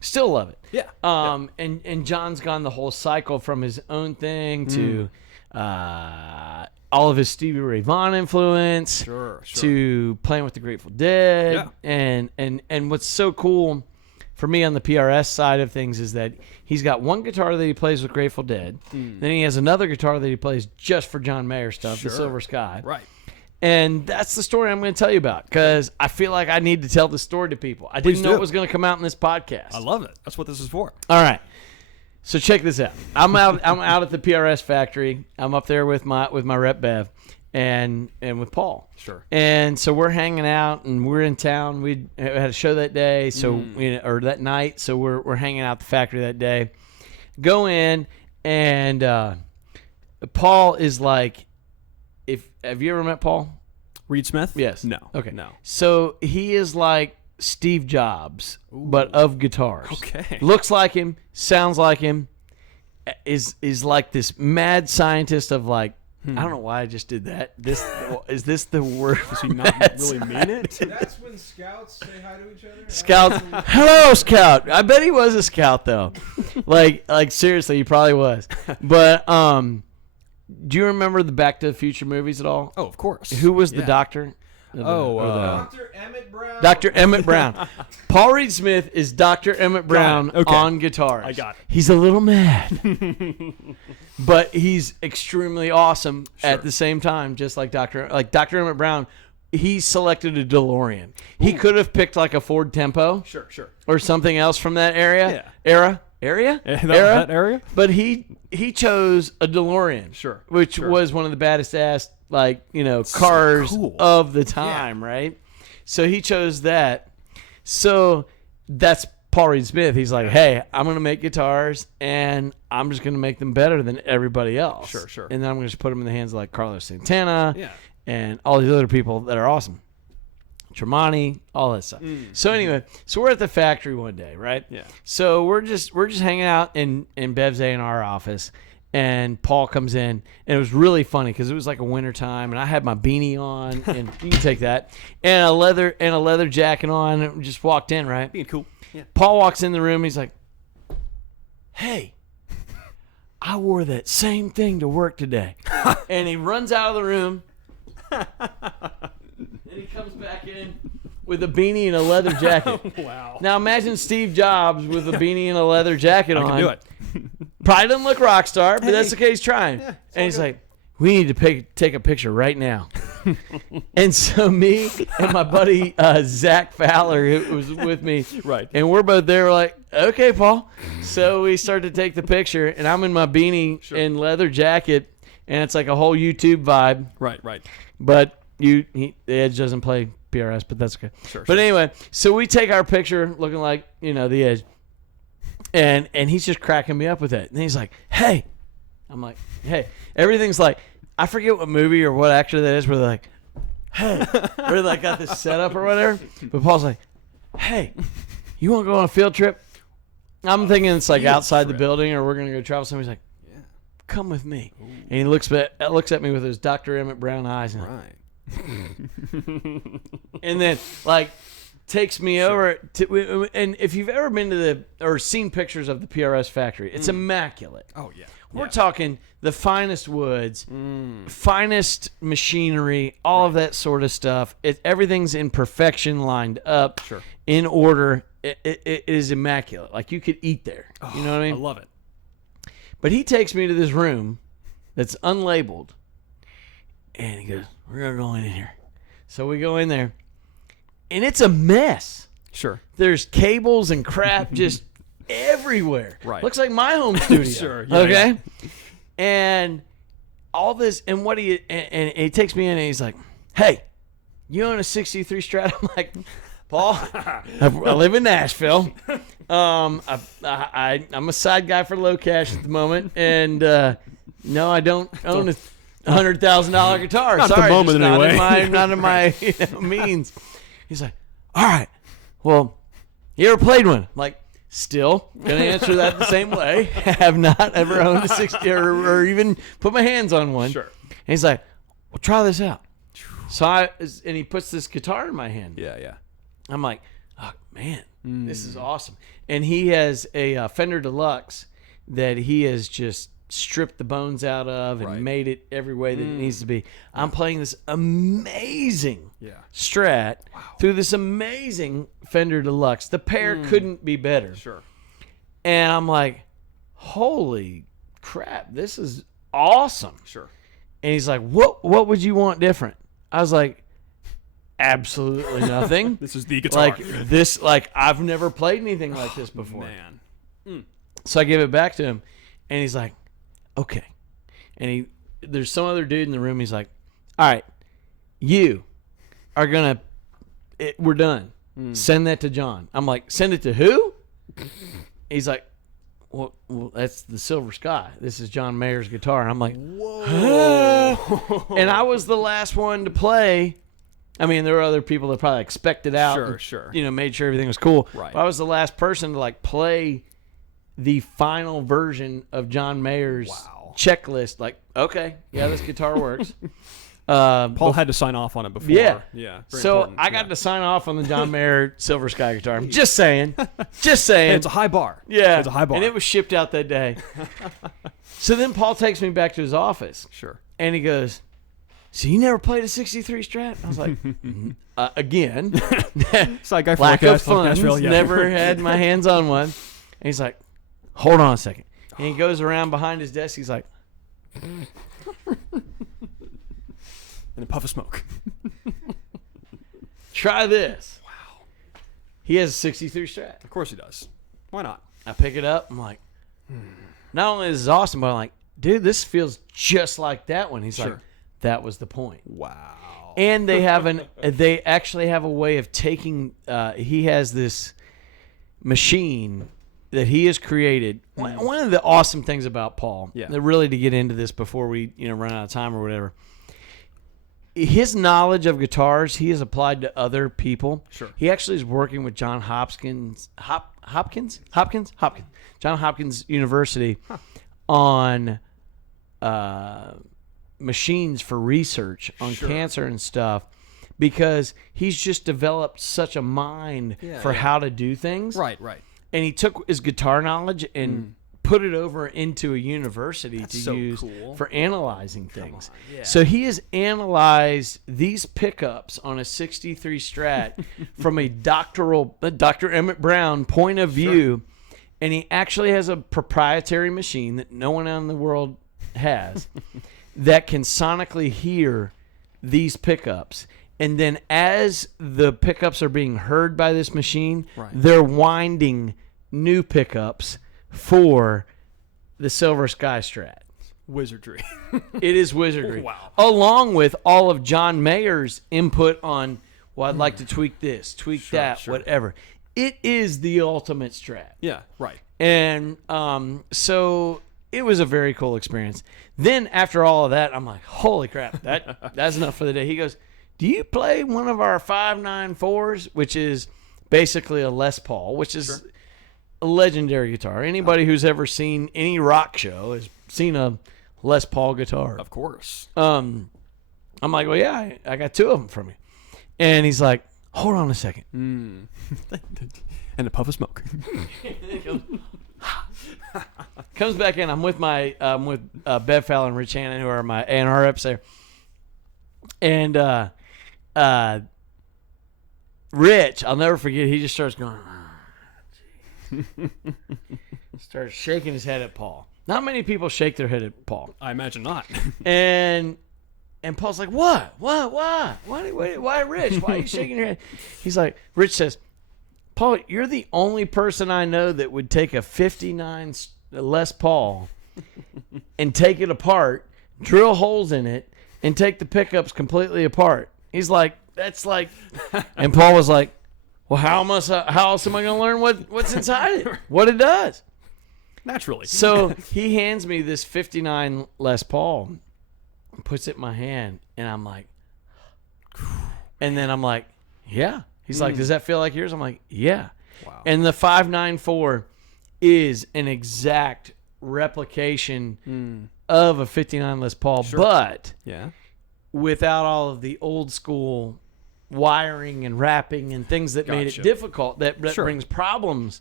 Still love it. Yeah. And John's gone the whole cycle from his own thing to all of his Stevie Ray Vaughan influence Sure. to playing with the Grateful Dead. Yeah. And what's so cool for me on the PRS side of things is that he's got one guitar that he plays with Grateful Dead. Then he has another guitar that he plays just for John Mayer stuff, the Silver Sky. Right. And that's the story I'm going to tell you about because I feel like I need to tell the story to people. I didn't know it was going to come out in this podcast. I love it. That's what this is for. All right. So check this out. I'm out at the PRS factory. I'm up there with my rep Bev and with Paul. Sure. And so we're hanging out and we're in town. We had a show that day, so or that night. So we're hanging out at the factory that day. Go in and Paul is like, have you ever met Paul? Reed Smith? Yes. No. Okay. No. So he is like Steve Jobs, but of guitars. Okay. Looks like him, sounds like him, is like this mad scientist of like, I don't know why I just did that. Is this the word? Does he not really mean it? That's when scouts say hi to each other. Scout. Hello, Scout. I bet he was a scout though. like seriously, he probably was. But do you remember the Back to the Future movies at all? Oh, of course. Who was the Yeah. doctor? Dr. Emmett Brown. Dr. Emmett Brown. Paul Reed Smith is Dr. Emmett Brown Okay. on guitars. I got it. He's a little mad, but he's extremely awesome at the same time. Just like Dr. Emmett Brown, he selected a DeLorean. He could have picked like a Ford Tempo, Sure. or something else from that era. Yeah. Area. That area? But he chose a DeLorean. Sure. Which was one of the baddest ass cars cool. of the time, right? So he chose that. So that's Paul Reed Smith. He's like, hey, I'm going to make guitars and I'm just going to make them better than everybody else. Sure. And then I'm going to just put them in the hands of like Carlos Santana Yeah. and all these other people that are awesome. Tremonti, all that stuff. So anyway, we're at the factory one day, right? Yeah. So we're just hanging out in Bev's A&R office, and Paul comes in, and it was really funny because it was like a winter time, and I had my beanie on, and you can take that, and a leather jacket on, and just walked in, right? Being cool. Yeah. Paul walks in the room, he's like, "Hey, I wore that same thing to work today," and he runs out of the room. Then he comes back in with a beanie and a leather jacket. Wow. Now imagine Steve Jobs with a beanie and a leather jacket on. I can do it. Probably doesn't look rock star, but that's okay. He's trying. And he's like, we need to take a picture right now. And so me and my buddy Zach Fowler, who was with me, Right. and we're both there. We're like, okay, Paul. So we start to take the picture, and I'm in my beanie and leather jacket, and it's like a whole YouTube vibe. Right. But the Edge doesn't play PRS, but that's okay. Sure. But anyway, so we take our picture looking like, the Edge. And he's just cracking me up with it. And he's like, hey. I'm like, hey. Everything's like, I forget what movie or what actor that is where they're like, hey. Where they like got this setup or whatever. But Paul's like, hey, you want to go on a field trip? I'm thinking it's like outside the building or we're going to go travel. Somebody's like, yeah, come with me. Ooh. And he looks at me with his Dr. Emmett Brown eyes. And Right. and then, like, takes me over to, and if you've ever been to or seen pictures of the PRS factory, it's immaculate. Oh yeah. We're talking the finest woods, finest machinery, all of that sort of stuff. Everything's in perfection, lined up, in order. It is immaculate. Like you could eat there. You know what I mean? I love it. But he takes me to this room that's unlabeled, and he goes, "We're gonna go in here." So we go in there, and it's a mess. Sure. There's cables and crap just everywhere. Right. Looks like my home studio. Sure. Yeah, okay. Yeah. And all this, and what he he takes me in, and he's like, "Hey, you own a '63 Strat?" I'm like, "Paul, I live in Nashville. I'm a side guy for low cash at the moment, and no, I don't own a $100,000 guitar. Not at Sorry, the moment, just anyway. not in my means." He's like, "All right, well, you ever played one?" I'm like, still gonna answer that the same way. Have not ever owned a 60 or even put my hands on one. Sure. And he's like, "Well, try this out." So and he puts this guitar in my hand. Yeah. I'm like, "Oh man, this is awesome!" And he has a Fender Deluxe that he has just stripped the bones out of and made it every way that it needs to be. I'm playing this amazing Strat through this amazing Fender Deluxe. The pair couldn't be better. Sure. And I'm like, "Holy crap, this is awesome!" Sure. And he's like, "What would you want different?" I was like, "Absolutely nothing." This is the guitar. Like I've never played anything like this before. Man. So I give it back to him, and he's like, "Okay." And there's some other dude in the room. He's like, "All right, you are gonna. We're done. Send that to John." I'm like, "Send it to who?" He's like, well, that's the Silver Sky. This is John Mayer's guitar." And I'm like, "Whoa!" And I was the last one to play. I mean, there were other people that probably expected out. Sure. You know, made sure everything was cool. Right. But I was the last person to like play the final version of John Mayer's checklist. Like, okay, yeah, this guitar works. Paul had to sign off on it before. Yeah. Very So important. I got to sign off on the John Mayer Silver Sky guitar. I'm just saying. Just saying. Hey, it's a high bar. Yeah. It's a high bar. And it was shipped out that day. So then Paul takes me back to his office. Sure. And he goes, "So you never played a '63 Strat?" I was like, again. Side guy for Lack of Paulcast, funds. Nashville, yeah. Never had my hands on one. And he's like, "Hold on a second." And he goes around behind his desk. He's like, And a puff of smoke. "Try this." Wow. He has a '63 Strat. Of course he does. Why not? I pick it up. I'm like, not only is this awesome, but I'm like, "Dude, this feels just like that one." He's like, "That was the point." Wow. And they have they actually have a way of taking. He has this machine that he has created. One of the awesome things about Paul, really to get into this before we run out of time or whatever. His knowledge of guitars, he has applied to other people. Sure. He actually is working with John Hopkins John Hopkins University on machines for research on cancer and stuff, because he's just developed such a mind for how to do things. Right. And he took his guitar knowledge and put it over into a university to use for analyzing things. So he has analyzed these pickups on a '63 Strat from a Dr. Emmett Brown point of view, and he actually has a proprietary machine that no one in the world has that can sonically hear these pickups. And then as the pickups are being heard by this machine, they're winding new pickups for the Silver Sky Strat. Wizardry. It is wizardry. Wow. Along with all of John Mayer's input on, well, I'd like to tweak this, tweak that, whatever. It is the ultimate Strat. Yeah, right. And so it was a very cool experience. Then after all of that, I'm like, holy crap, that's enough for the day. He goes, "Do you play one of our 594s?" which is basically a Les Paul, which is a legendary guitar. Anybody who's ever seen any rock show has seen a Les Paul guitar. Of course. I'm like, "Well, yeah, I got two of them from you." And he's like, hold on a second. And a puff of smoke. Comes back in. I'm with Bev Fowler and Rich Hannon, who are my A&R reps there. And Rich, I'll never forget, he just starts going, starts shaking his head at Paul. Not many people shake their head at Paul. I imagine not. And Paul's like, what? Why, Rich? Why are you shaking your head? He's like, Rich says, Paul, you're the only person I know that would take a 59 Les Paul and take it apart, drill holes in it, and take the pickups completely apart. He's like, that's like, and Paul was like, well, how else am I going to learn what's inside it, what it does? Naturally. So he hands me this 59 Les Paul, puts it in my hand, and I'm like, and then I'm like, yeah. He's like, does that feel like yours? I'm like, yeah. Wow. And the 594 is an exact replication of a 59 Les Paul, but without all of the old school wiring and wrapping and things that made it difficult, that brings problems.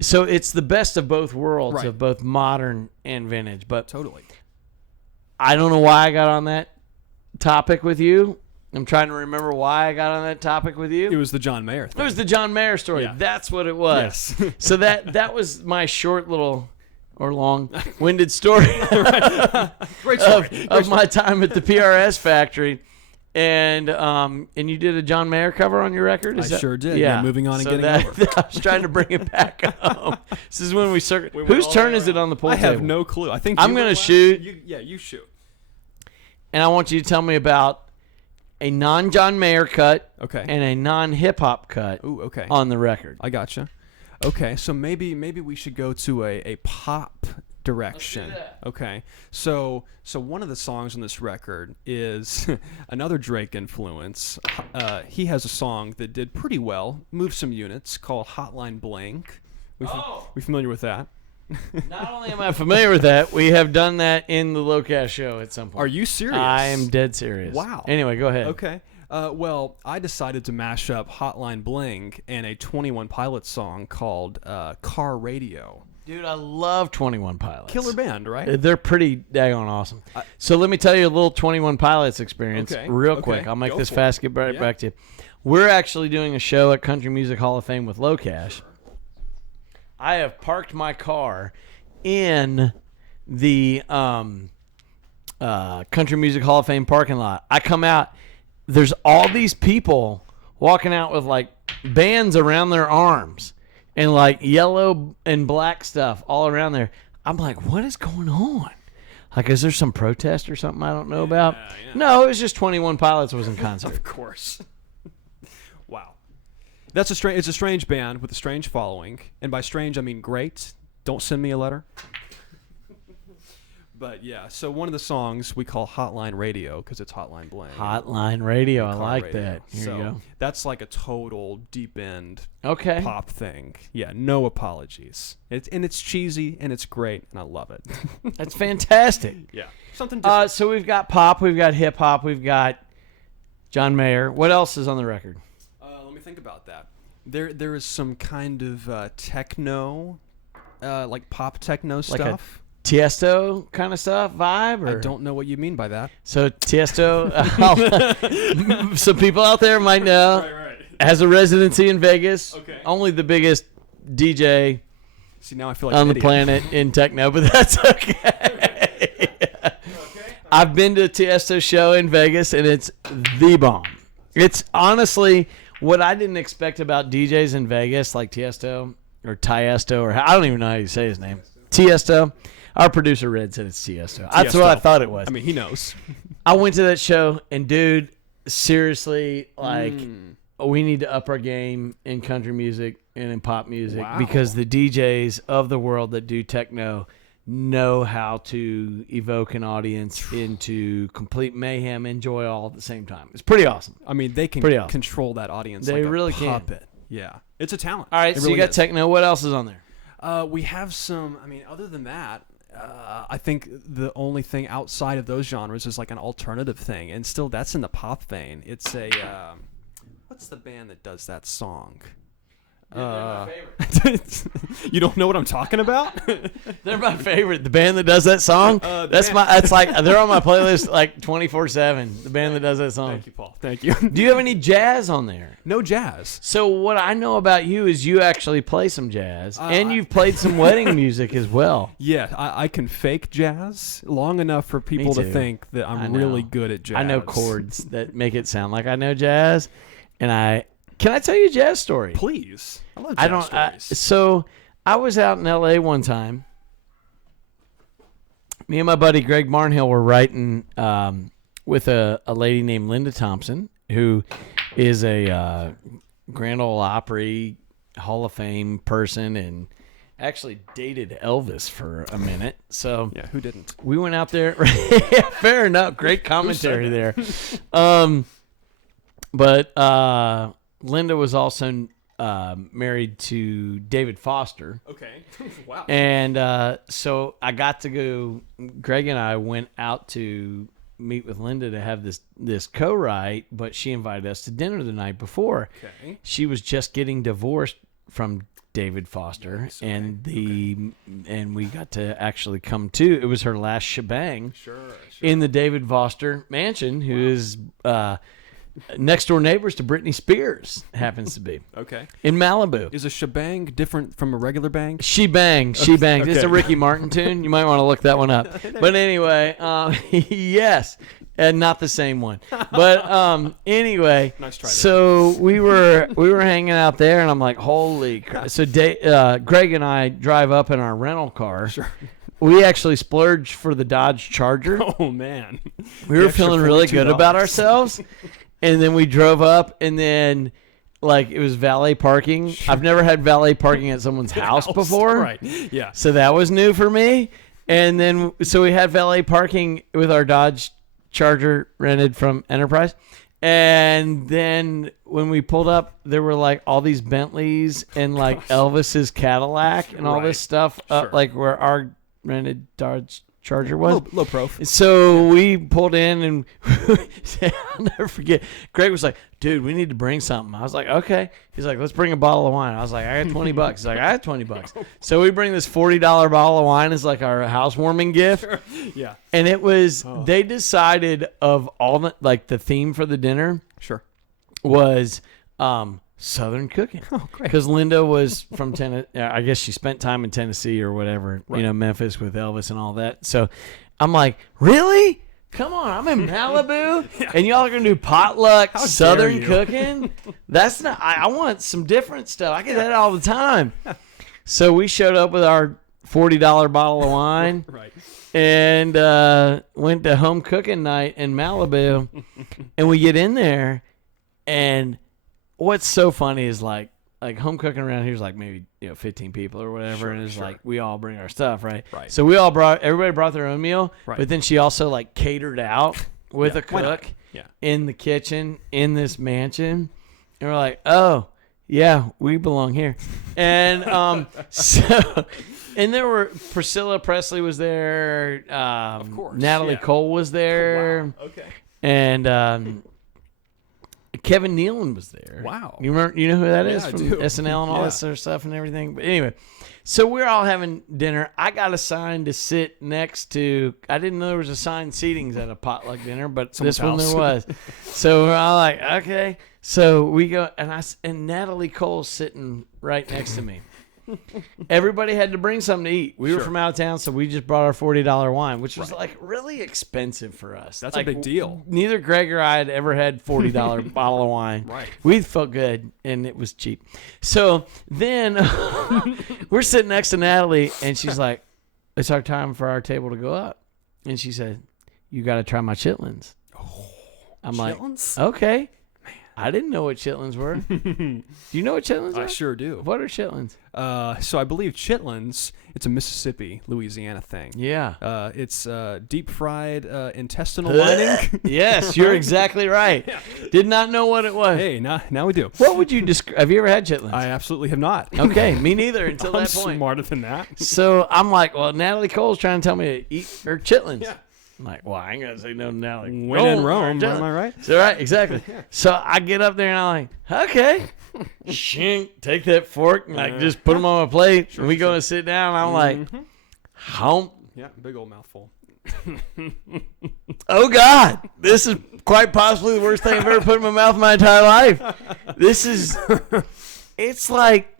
So it's the best of both worlds, of both modern and vintage. But totally. I don't know why I got on that topic with you. I'm trying to remember why I got on that topic with you. It was the John Mayer thing. It was the John Mayer story. Yeah. That's what it was. Yes. So that was my short little or long-winded story, Great story. of my time at the PRS factory. And you did a John Mayer cover on your record? Sure did. Yeah. Moving on and getting over. I was trying to bring it back home. This is when we circuit. Whose turn is it on the pool table? I have no clue. I think I'm going to shoot. You shoot. And I want you to tell me about a non-John Mayer cut and a non-hip-hop cut on the record. I gotcha. Okay, so maybe we should go to a pop direction. Let's do that. Okay, so one of the songs on this record is another Drake influence. He has a song that did pretty well, moved some units, called Hotline Bling. We familiar with that? Not only am I familiar with that, we have done that in the Lowcast show at some point. Are you serious? I am dead serious. Wow. Anyway, go ahead. Okay. Well, I decided to mash up Hotline Bling and a 21 Pilots song called Car Radio. Dude, I love 21 Pilots. Killer band, right? They're pretty daggone awesome. So let me tell you a little 21 Pilots experience real quick. I'll make this fast, get right back to you. We're actually doing a show at Country Music Hall of Fame with Lowcash. I have parked my car in the Country Music Hall of Fame parking lot. I come out. There's all these people walking out with like bands around their arms and like yellow and black stuff all around there. I'm like, what is going on? Like, is there some protest or something I don't know about? Yeah. No, it was just 21 Pilots was in concert. Of course. Wow. It's a strange band with a strange following. And by strange, I mean great. Don't send me a letter. But yeah, so one of the songs we call Hotline Radio because it's Hotline Bling. Hotline Radio, I like that. Here you go. That's like a total deep end pop thing. Yeah, no apologies. It's cheesy and it's great and I love it. That's fantastic. Yeah, something different. So we've got pop, we've got hip hop, we've got John Mayer. What else is on the record? Let me think about that. There is some kind of techno, like pop techno stuff. Tiesto kind of stuff vibe? Or? I don't know what you mean by that. So Tiesto, some people out there might know, has a residency in Vegas. Okay. Only the biggest DJ now I feel like on the planet in techno, but that's okay. I've been to a Tiesto show in Vegas, and it's the bomb. It's honestly what I didn't expect about DJs in Vegas, like Tiesto or Tiesto, or I don't even know how you say his name. Tiesto. Our producer Red said it's Tiesto. That's what I thought it was. I mean, he knows. I went to that show, and dude, seriously, like, we need to up our game in country music and in pop music because the DJs of the world that do techno know how to evoke an audience into complete mayhem and joy all at the same time. It's pretty awesome. I mean, they can control that audience they like really a puppet. Yeah. It's a talent. All right, so you got techno. What else is on there? We have some, I mean, other than that, I think the only thing outside of those genres is like an alternative thing, and still that's in the pop vein. It's a What's the band that does that song? They're my favorite. You don't know what I'm talking about? They're my favorite. The band that does that song. That's like they're on my playlist like 24/7. The band that does that song. Thank you, Paul. Thank you. Do you have any jazz on there? No jazz. So what I know about you is you actually play some jazz, and you've played some wedding music as well. Yeah, I can fake jazz long enough for people to think that I'm really good at jazz. I know chords that make it sound like I know jazz, and can I tell you a jazz story? Please. I love jazz stories. So I was out in L.A. one time. Me and my buddy Greg Barnhill were writing with a lady named Linda Thompson, who is a Grand Ole Opry Hall of Fame person and actually dated Elvis for a minute. So yeah, who didn't? We went out there. Fair enough. Great commentary there. But Linda was also married to David Foster. Okay. Wow. And so I got to go. Greg and I went out to meet with Linda to have this co-write, but she invited us to dinner the night before. Okay. She was just getting divorced from David Foster, Nice, okay. and we got to actually come to. It was her last shebang. Sure. In the David Foster mansion, who is next door neighbors to Britney Spears, happens to be. Okay. In Malibu. Is a shebang different from a regular bang? She bangs. She bangs. Okay. It's a Ricky Martin tune. You might want to look that one up. But anyway, yes, and not the same one. But anyway, Nice try. so we were hanging out there, and I'm like, holy crap. So Greg and I drive up in our rental car. Sure. We actually splurged for the Dodge Charger. Oh man. We were feeling really good about ourselves. And then we drove up, and then, like, it was valet parking. I've never had valet parking at someone's house before. Right, yeah. So that was new for me. And then, so we had valet parking with our Dodge Charger rented from Enterprise. And then when we pulled up, there were, like, all these Bentleys and, like, Elvis's Cadillac and all this stuff, Sure. like, where our rented Dodge Charger was. Low prof. So we pulled in, and I'll never forget. Greg was like, dude, we need to bring something. I was like, okay. He's like, let's bring a bottle of wine. I was like, I got $20. He's like, I got $20. So we bring this $40 bottle of wine as like our housewarming gift. Sure. Yeah. And it was, they decided of all the, like the theme for the dinner Sure. was Southern cooking. Oh, great. Because Linda was from Tennessee. I guess she spent time in Tennessee or whatever, Memphis with Elvis and all that. So I'm like, really? Come on, I'm in Malibu, and y'all are going to do potluck Southern cooking? That's not, I want some different stuff. I get that all the time. So we showed up with our $40 bottle of wine. Right. And went to home cooking night in Malibu. And we get in there, and what's so funny is like home cooking around here is like maybe 15 people or whatever, and it's like we all bring our stuff, right? Right. So everybody brought their own meal, but then she also like catered out with a cook in the kitchen in this mansion, and we're like, oh yeah, we belong here, and so. And there were Priscilla Presley was there, of course, Natalie Cole was there, Oh, wow. Okay. and Kevin Nealon was there. Wow. You remember? You know who that is I from do. SNL and all that sort of stuff and everything. But anyway, so we're all having dinner. I got assigned to sit next to. I didn't know there was assigned seatings at a potluck dinner, but this one there was. So we're all like, okay. So we go, and Natalie Cole's sitting right next to me. Everybody had to bring something to eat. We were from out of town, so we just brought our $40 wine, which was like really expensive for us. That's like, a big deal. Neither Greg or I had ever had $40 bottle of wine. Right. We felt good, and it was cheap. So then we're sitting next to Natalie, and she's like, it's our time for our table to go up. And she said, you got to try my chitlins. I'm Chitlins? like, okay. I didn't know what chitlins were. Do you know what chitlins are? I sure do. What are chitlins? So I believe chitlins, it's a Mississippi, Louisiana thing. Yeah. It's deep fried intestinal lining. Yes, you're exactly right. Did not know what it was. Hey, now we do. What would you describe? Have you ever had chitlins? I absolutely have not. Okay, me neither until I'm that point. smarter than that. So I'm like, well, Natalie Cole's trying to tell me to eat her chitlins. Yeah. I'm like, well, I ain't gonna say no now. Like, When in Rome, am I right? So right, exactly. So I get up there and I'm like, okay, shink, take that fork and like just put them on my plate. And we go and sit down. And I'm like, hump. Yeah, big old mouthful. Oh God, this is quite possibly the worst thing I've ever put in my mouth in my entire life. It's like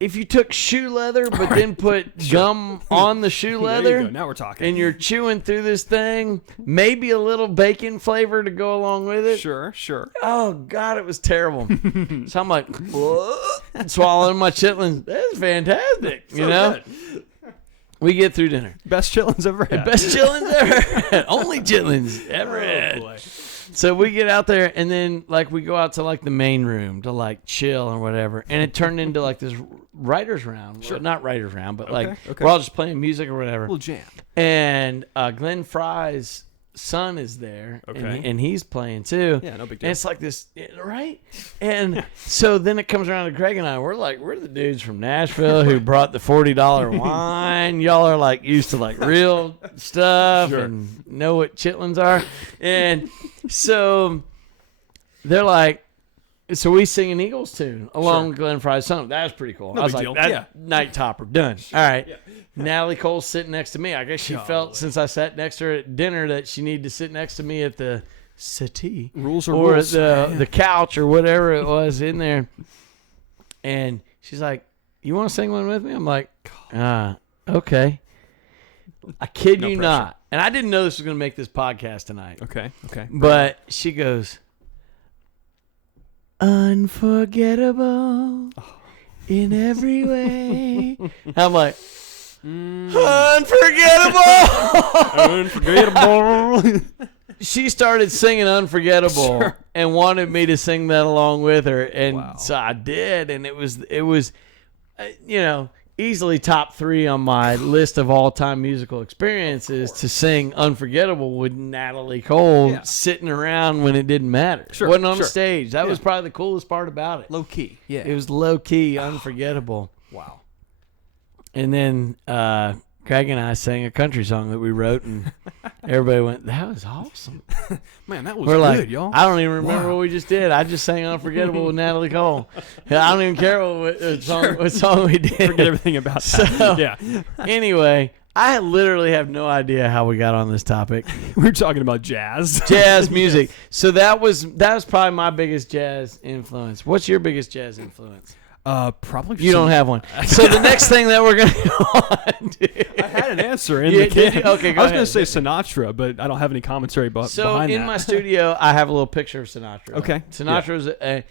if you took shoe leather but then put gum on the shoe There you leather. go. Now we're talking. And you're chewing through this thing, maybe a little bacon flavor to go along with it. Sure. Oh, God, it was terrible. So I'm like, swallowing my chitlins. That's fantastic, you know? Good. We get through dinner. Best chitlins ever had. Best chitlins ever had. Only chitlins ever had. Boy. So we get out there, and then, like, we go out to, like, the main room to, like, chill or whatever. And it turned into, like, this writer's round. Sure. Not writer's round, but, like, we're all just playing music or whatever. A little jam. And Glenn Fry's son is there, and he's playing too. Yeah, no big deal. And it's like this, right? And so then it comes around to Greg and I. We're like, we're the dudes from Nashville who brought the $40 wine. Y'all are like used to like real stuff and know what chitlins are. And so they're like, so we sing an Eagles tune along with Glenn Fry's son. That was pretty cool. No I was big like, deal. that's night topper, done. All right. Yeah. Natalie Cole's sitting next to me. I guess she felt since I sat next to her at dinner that she needed to sit next to me at the settee. Rules are or rules. the couch or whatever it was in there. And she's like, you want to sing one with me? I'm like, okay. I kid you not. And I didn't know this was going to make this podcast tonight. Okay. But she goes, unforgettable in every way. I'm like, unforgettable. She started singing Unforgettable and wanted me to sing that along with her. And so I did. And it was, easily top 3 on my list of all-time musical experiences to sing Unforgettable with Natalie Cole sitting around when it didn't matter. Wasn't on the stage. That was probably the coolest part about it. Low key. Yeah. It was low-key, unforgettable. Wow. And then Craig and I sang a country song that we wrote, and everybody went, that was awesome. Man, that was We're good, like, y'all. I don't even remember what we just did. I just sang Unforgettable with Natalie Cole. I don't even care what song we did. Forget everything about that. So, anyway, I literally have no idea how we got on this topic. We were talking about jazz. Jazz music. So that was probably my biggest jazz influence. What's your biggest jazz influence? Probably. You don't have one. So the next thing that we're gonna go on to, I had an answer in Yeah, the did can. you? Okay, go I was ahead. going to say Sinatra, but I don't have any commentary behind that. So in my studio, I have a little picture of Sinatra. Okay. Sinatra was, and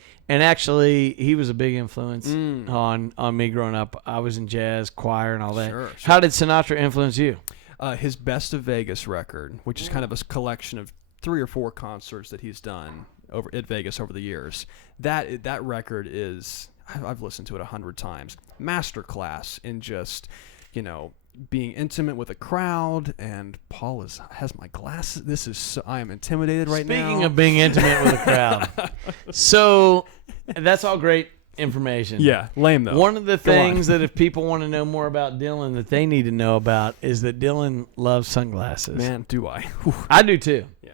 actually, he was a big influence on me growing up. I was in jazz, choir, and all that. Sure. How did Sinatra influence you? His Best of Vegas record, which is kind of a collection of 3 or 4 concerts that he's done over at Vegas over the years. That record is, I've listened to it 100 times. Masterclass in just, being intimate with a crowd. And Paul has my glasses. I am intimidated right now. Speaking of being intimate with a crowd, so that's all great information. Yeah, lame though. One of the things that if people want to know more about Dillon that they need to know about is that Dillon loves sunglasses. Man, do I. I do too. Yeah.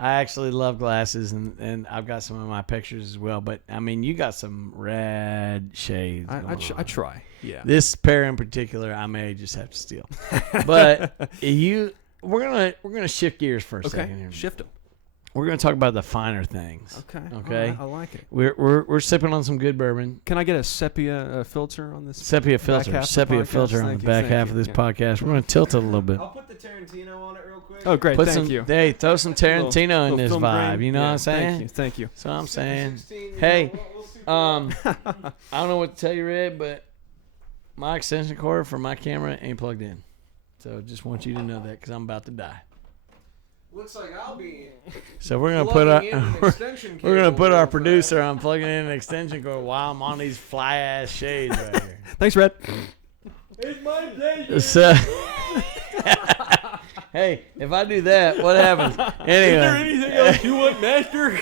I actually love glasses, and I've got some of my pictures as well. But I mean, you got some rad shades. I try. Yeah. This pair in particular, I may just have to steal. But we're gonna shift gears for a second here. Shift them. We're gonna talk about the finer things. Okay. I like it. We're sipping on some good bourbon. Can I get a sepia filter on this? Sepia back filter. half of the Sepia podcast? filter on Thank the you, back thank half you. of this Yeah. podcast. We're gonna tilt it a little bit. I'll put the Tarantino on it real quick. Oh, great. Put Thank some, you. Hey, throw some Tarantino in this film vibe. grain. You know what I'm saying? Thank you. So I'm saying, 16, hey, we'll see. I don't know what to tell you, Red, but my extension cord for my camera ain't plugged in. So just want you to know that because I'm about to die. Looks like I'll be So we're gonna put our plugging in an extension we're gonna cable put our real producer on plugging in an extension cord while I'm on these fly ass shades right here. Thanks, Red. fast. It's my day. So, hey, if I do that, what happens? Anyway, Anything else you want, Master?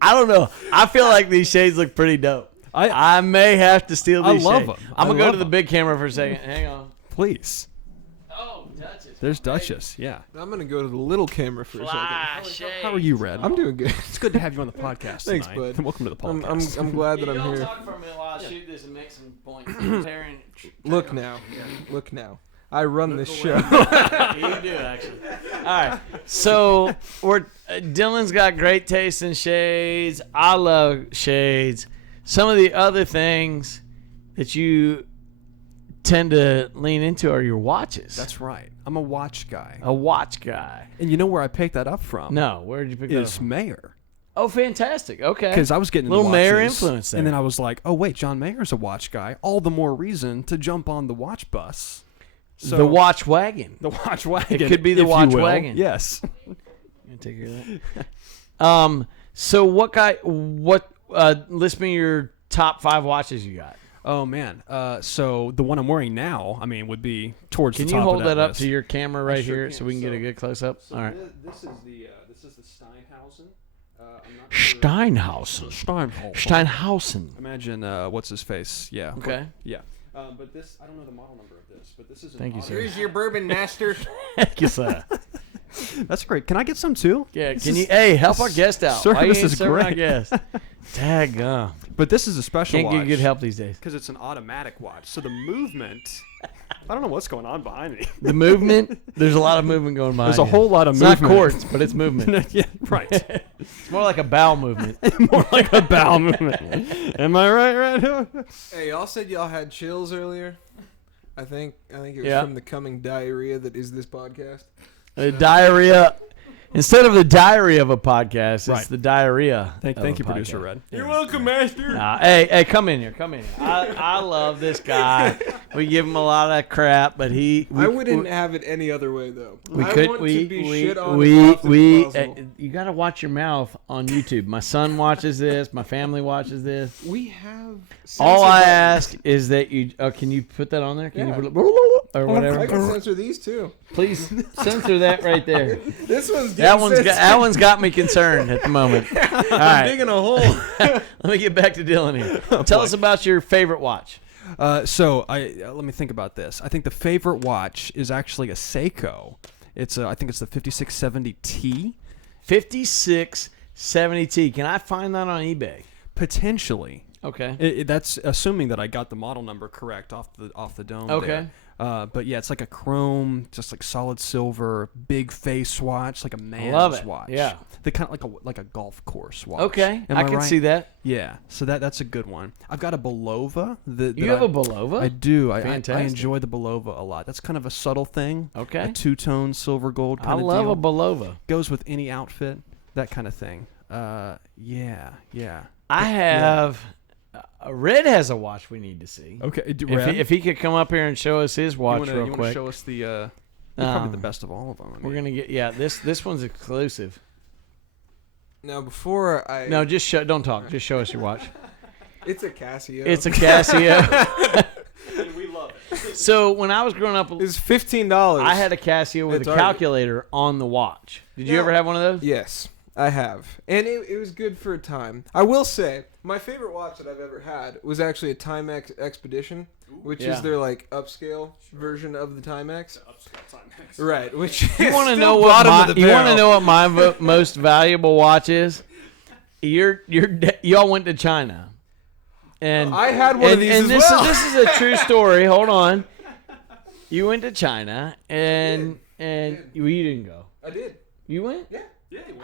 I don't know. I feel like these shades look pretty dope. I may have to steal I these love shades. them. I'm I gonna go love to the them. big camera for a second. Hang on. Please. Oh, Duchess. There's Duchess. Yeah. I'm gonna go to the little camera for a second. How are you, Red? I'm doing good. It's good to have you on the podcast Thanks, tonight. bud. Welcome to the podcast. I'm glad that I'm Y'all here. talk for a minute while I shoot this and make some points. Comparing. Look now. Look now. I run this show. You do, actually. All right. So, Dillon's got great taste in shades. I love shades. Some of the other things that you tend to lean into are your watches. That's right. I'm a watch guy. A watch guy. And you know where I picked that up from? No, where did you pick that up? Is Mayer. Oh, fantastic. Okay. Because I was getting into little Mayer watches, influence there. and then I was like, oh wait, John Mayer's a watch guy. All the more reason to jump on the watch bus. So, the watch wagon. The watch wagon. It could be the if you watch will. wagon. Yes. You take care of that. So list me your top 5 watches you got. Oh man. So the one I'm wearing now, I mean, would be towards Can the you top hold of that up list. to your camera right sure here can. so we can get a So- good close up? So All right. This is the Steinhausen. I'm not sure. Steinhausen. Steinhausen. Imagine what's his face? Yeah. Okay. Yeah. But this, I don't know the model number of this, but this is. Thank you, sir. Here's your bourbon master. Thank you, sir. That's great. Can I get some too? Yeah. Can you? Hey, help our guest out. Sir, Why you this ain't is serving our great. guest? Tag. But this is a special Can't watch. get good help these days. Because it's an automatic watch. So the movement, I don't know what's going on behind me. The movement. There's a lot of movement going by. There's a whole lot of It's movement. not chords, but it's movement. Yeah, right. It's more like a bowel movement. More like a bowel movement. Am I right, Red? Hey, y'all said y'all had chills earlier. I think it was Yeah. from the coming diarrhea that is this podcast. Diarrhea. Instead of the diary of a podcast, it's Right. the diarrhea. Thank of you, a producer podcast. Red. You're welcome, master. Nah, hey, come in here. I love this guy. We give him a lot of crap, but I wouldn't have it any other way, though. We I could. want We to be we shit on we as often we. as possible. You gotta watch your mouth on YouTube. My son watches this. My family watches this. We have. All censor I buttons. ask is that you. Can you put that on there? Can Yeah. you put it, or I whatever? can censor these too. Please censor that right there. This one's That getting that one's got me concerned at the moment. All I'm right, digging a hole. let me get back to Dillon here. Tell us about your favorite watch. So let me think about this. I think the favorite watch is actually a Seiko. I think it's the 5670T. 5670T. Can I find that on eBay? Potentially. Okay. That's assuming that I got the model number correct off the dome. Okay. There. But yeah, it's like a chrome, just like solid silver, big face watch, like a man's Love it. watch. Yeah. The kind of like a golf course watch. Okay. Am I can right? see that. Yeah. So that's a good one. I've got a Belova. You have a Belova? I do. I Fantastic. enjoy the Belova a lot. That's kind of a subtle thing. Okay. A two-tone silver gold I kind of love deal. a Belova. Goes with any outfit. That kind of thing. Yeah. I have. Red has a watch we need to see. Okay. If he could come up here and show us his watch real you want to quick. show us the probably the best of all of them. I mean. We're gonna get this one's exclusive. Now, before I. No, just don't talk. Just show us your watch. It's a Casio. It's a Casio. And we love it. So when I was growing up, It's $15. I had a Casio with It's a already- calculator on the watch. Did you Yeah. ever have one of those? Yes, I have. And it was good for a time. I will say, my favorite watch that I've ever had was actually a Timex Expedition, which Yeah. is their like upscale version of the Timex. Right, which You want to know what my most valuable watch is? Y'all went to China, and I had one of these and as this well. this is a true story. Hold on, you went to China, and you didn't go. I did. You went? Yeah.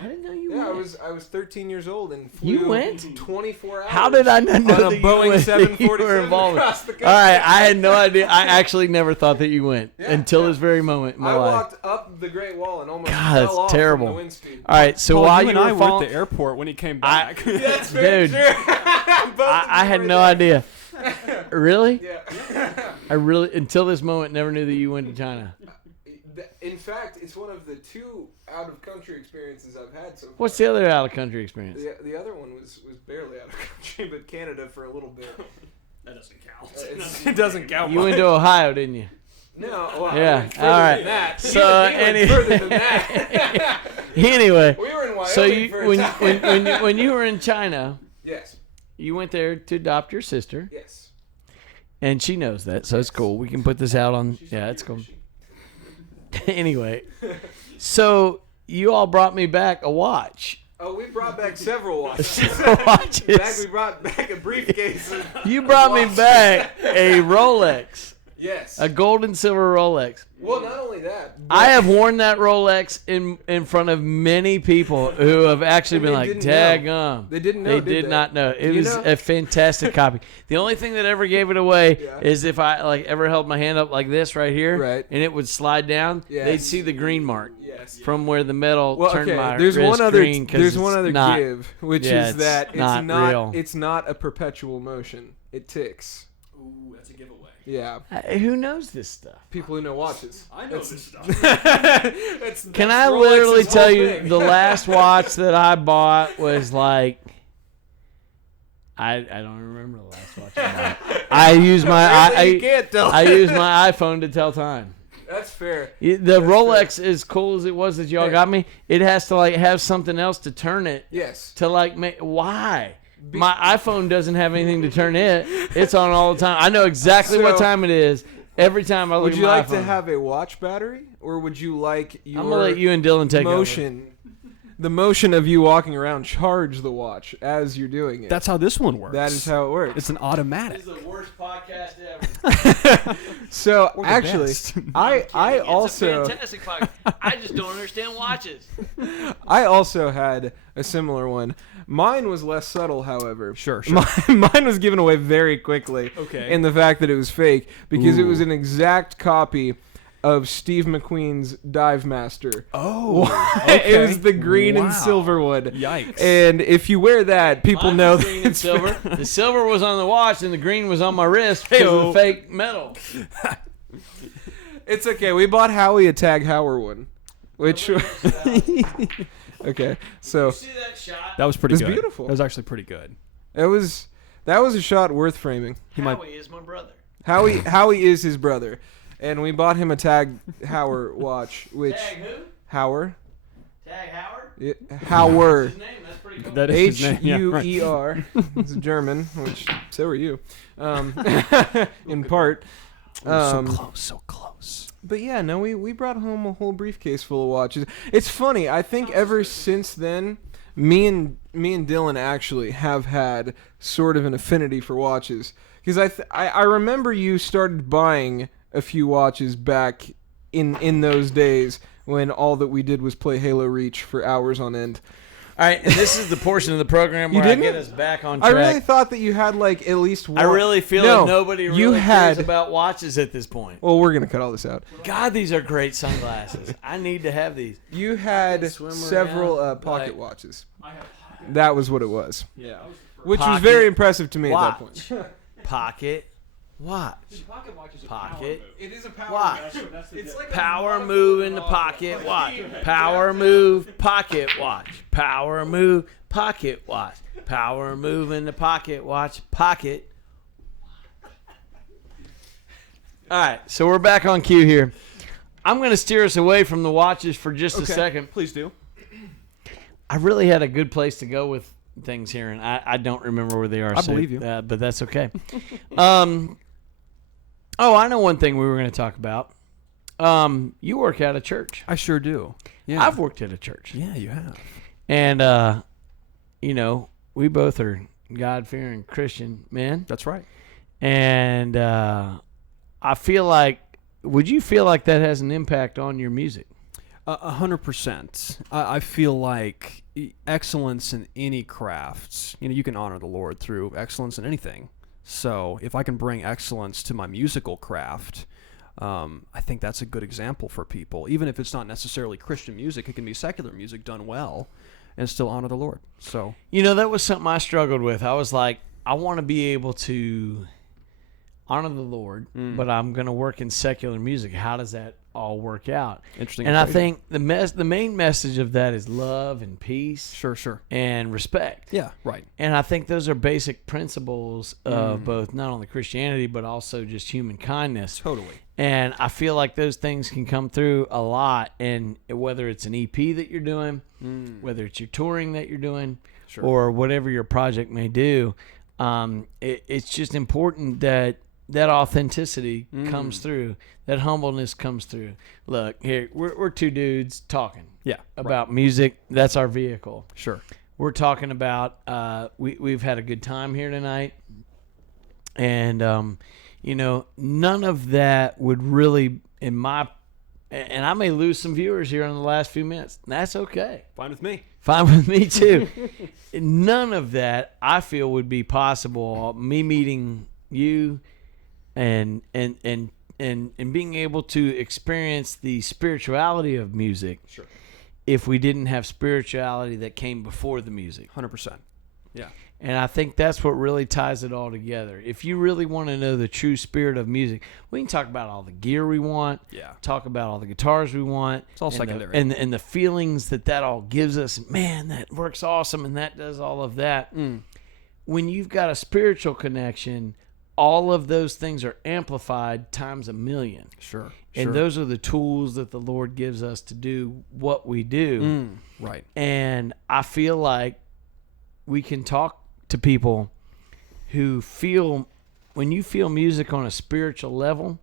I didn't know you Yeah, went. I was 13 years old and flew You went? 24 hours. How did I not know on a that Boeing you went? That you 747 were involved? across the country? All right, I had no idea. I actually never thought that you went Yeah, until yeah. this very moment in my I life. walked up the Great Wall and almost God, fell that's off terrible. from the wind speed. All right, so Paul, while you you and I were were at falling, the airport when he came back. That's very Dude. true. I had no idea. Really? Yeah. I really until this moment never knew that you went to China. In fact, it's one of the 2 out-of-country experiences I've had so far. What's the other out of country experience? The other one was barely out of country, but Canada for a little bit. That doesn't count. It doesn't count. You went to Ohio, didn't you? No. Well, Yeah, I went further all right. than that. So, He went further than that. Anyway, We were in Wyoming so you for a time. when you were in China, Yes. you went there to adopt your sister, Yes. and she knows that, so it's cool. We can put this out on. Yeah, it's cool. Anyway, so you all brought me back a watch. Oh, we brought back several watches. Watches. We brought back a briefcase. You brought me back a Rolex, Yes. a gold and silver Rolex. Well, not only that. But I have worn that Rolex in front of many people who have actually And been they like, didn't know. "Daggum." They didn't know, They did did they? not know. It You was know- a fantastic copy. The only thing that ever gave it away Yeah. is if I like ever held my hand up like this right here, Right. and it would slide down. Yes. They'd see the green mark Yes. from where the metal Well, turned okay. my There's wrist one other. green. 'Cause There's one it's other not, give, which yeah, is it's that it's not not. real. It's not a perpetual motion. It ticks. Ooh, that's a giveaway. Yeah. Who knows this stuff? People who know watches. I know this stuff. Can I literally tell you the last watch that I bought was like I don't remember the last watch I bought. I use my You can't tell. I use my iPhone to tell time. That's fair. The Rolex, as cool as it was that y'all got me, it has to like have something else to turn it Yes. to like make. Why? My iPhone doesn't have anything to turn it. It's on all the time. I know exactly what So- time it is every time I look Would at you my like iPhone. to have a watch battery, or would you like your I'm gonna let you and Dillon take motion, the motion of you walking around, charge the watch as you're doing it? That's how this one works. That is how it works. It's an automatic. This is the worst podcast ever. So Or the actually, best. I It's a also fantastic podcast. I just don't understand watches. I also had a similar one. Mine was less subtle, however. Sure, sure. Mine was given away very quickly. Okay. In the fact that it was fake, because it was Ooh. an exact copy of Steve McQueen's Dive Master. Oh, It was the green and Wow. silver one. Yikes. And if you wear that, people Mine know was that green and it's silver. The silver was on the watch, and the green was on my wrist because of Hey-o. the fake metal. It's okay. We bought Howie a Tag Heuer one, which. Okay, so See that shot? That was pretty It's good. beautiful. That was actually pretty good. that was a shot worth framing. Howie is my brother. Howie is his brother, and we bought him a Tag Heuer watch, which Tag who? Heuer. Tag Howard? Heuer. His name. That's pretty cool. That is his name. Yeah, right. H-U-E-R. It's German, which so are you, in part. So close, so close. But yeah, no, we brought home a whole briefcase full of watches. It's funny. I think ever since then, me and Dillon actually have had sort of an affinity for watches, because I remember you started buying a few watches back in those days when all that we did was play Halo Reach for hours on end. All right, and this is the portion of the program You where I didn't? get us back on I track. really thought that you had like at least one. I really feel No, like nobody really you had. cares about watches at this point. Well, we're gonna cut all this out. God, these are great sunglasses. I need to have these. You had Swim several around, pocket like- watches. That was what it was. Yeah. Which was Pocket very impressive to me watch. at that point. Pocket watch. Pocket watch is a Pocket It is a power watch. It's like Power move in the pocket watch. Power move pocket watch. Power move pocket watch. Power move in the pocket watch. Pocket. All right, so we're back on cue here. I'm going to steer us away from the watches for just a second. Please do. I really had a good place to go with things here, and I don't remember where they are. I believe you. But that's okay. I know one thing we were going to talk about. You work at a church. I sure do. Yeah. I've worked at a church. Yeah, you have. And, we both are God-fearing Christian men. That's right. And I feel like, would you feel like that has an impact on your music? 100%. I feel like excellence in any crafts, you can honor the Lord through excellence in anything. So if I can bring excellence to my musical craft, I think that's a good example for people. Even if it's not necessarily Christian music, it can be secular music done well and still honor the Lord. So That was something I struggled with. I was like, I want to be able to honor the Lord, but I'm going to work in secular music. How does that all work out? interesting. And I equation. think the main message of that is love and peace Sure. and respect. Yeah, right. And I think those are basic principles of both not only Christianity but also just human kindness. Totally. And I feel like those things can come through a lot. And whether it's an EP that you're doing, whether it's your touring that you're doing, Sure. or whatever your project may do, it's just important that that authenticity comes through, that humbleness comes through. Look, here, we're two dudes talking about music. That's our vehicle. Sure. We're talking about, we've had a good time here tonight. And, none of that would really, and I may lose some viewers here in the last few minutes. That's okay. Fine with me. Fine with me too. None of that I feel would be possible. Me meeting you and being able to experience the spirituality of music. Sure. If we didn't have spirituality that came before the music. 100%. Yeah. And I think that's what really ties it all together. If you really want to know the true spirit of music, we can talk about all the gear we want. Yeah. Talk about all the guitars we want. It's all secondary. And the feelings that all gives us. Man, that works awesome, and that does all of that. When you've got a spiritual connection, all of those things are amplified times a million. Sure. And those are the tools that the Lord gives us to do what we do. Right. And I feel like we can talk to people who feel, when you feel music on a spiritual level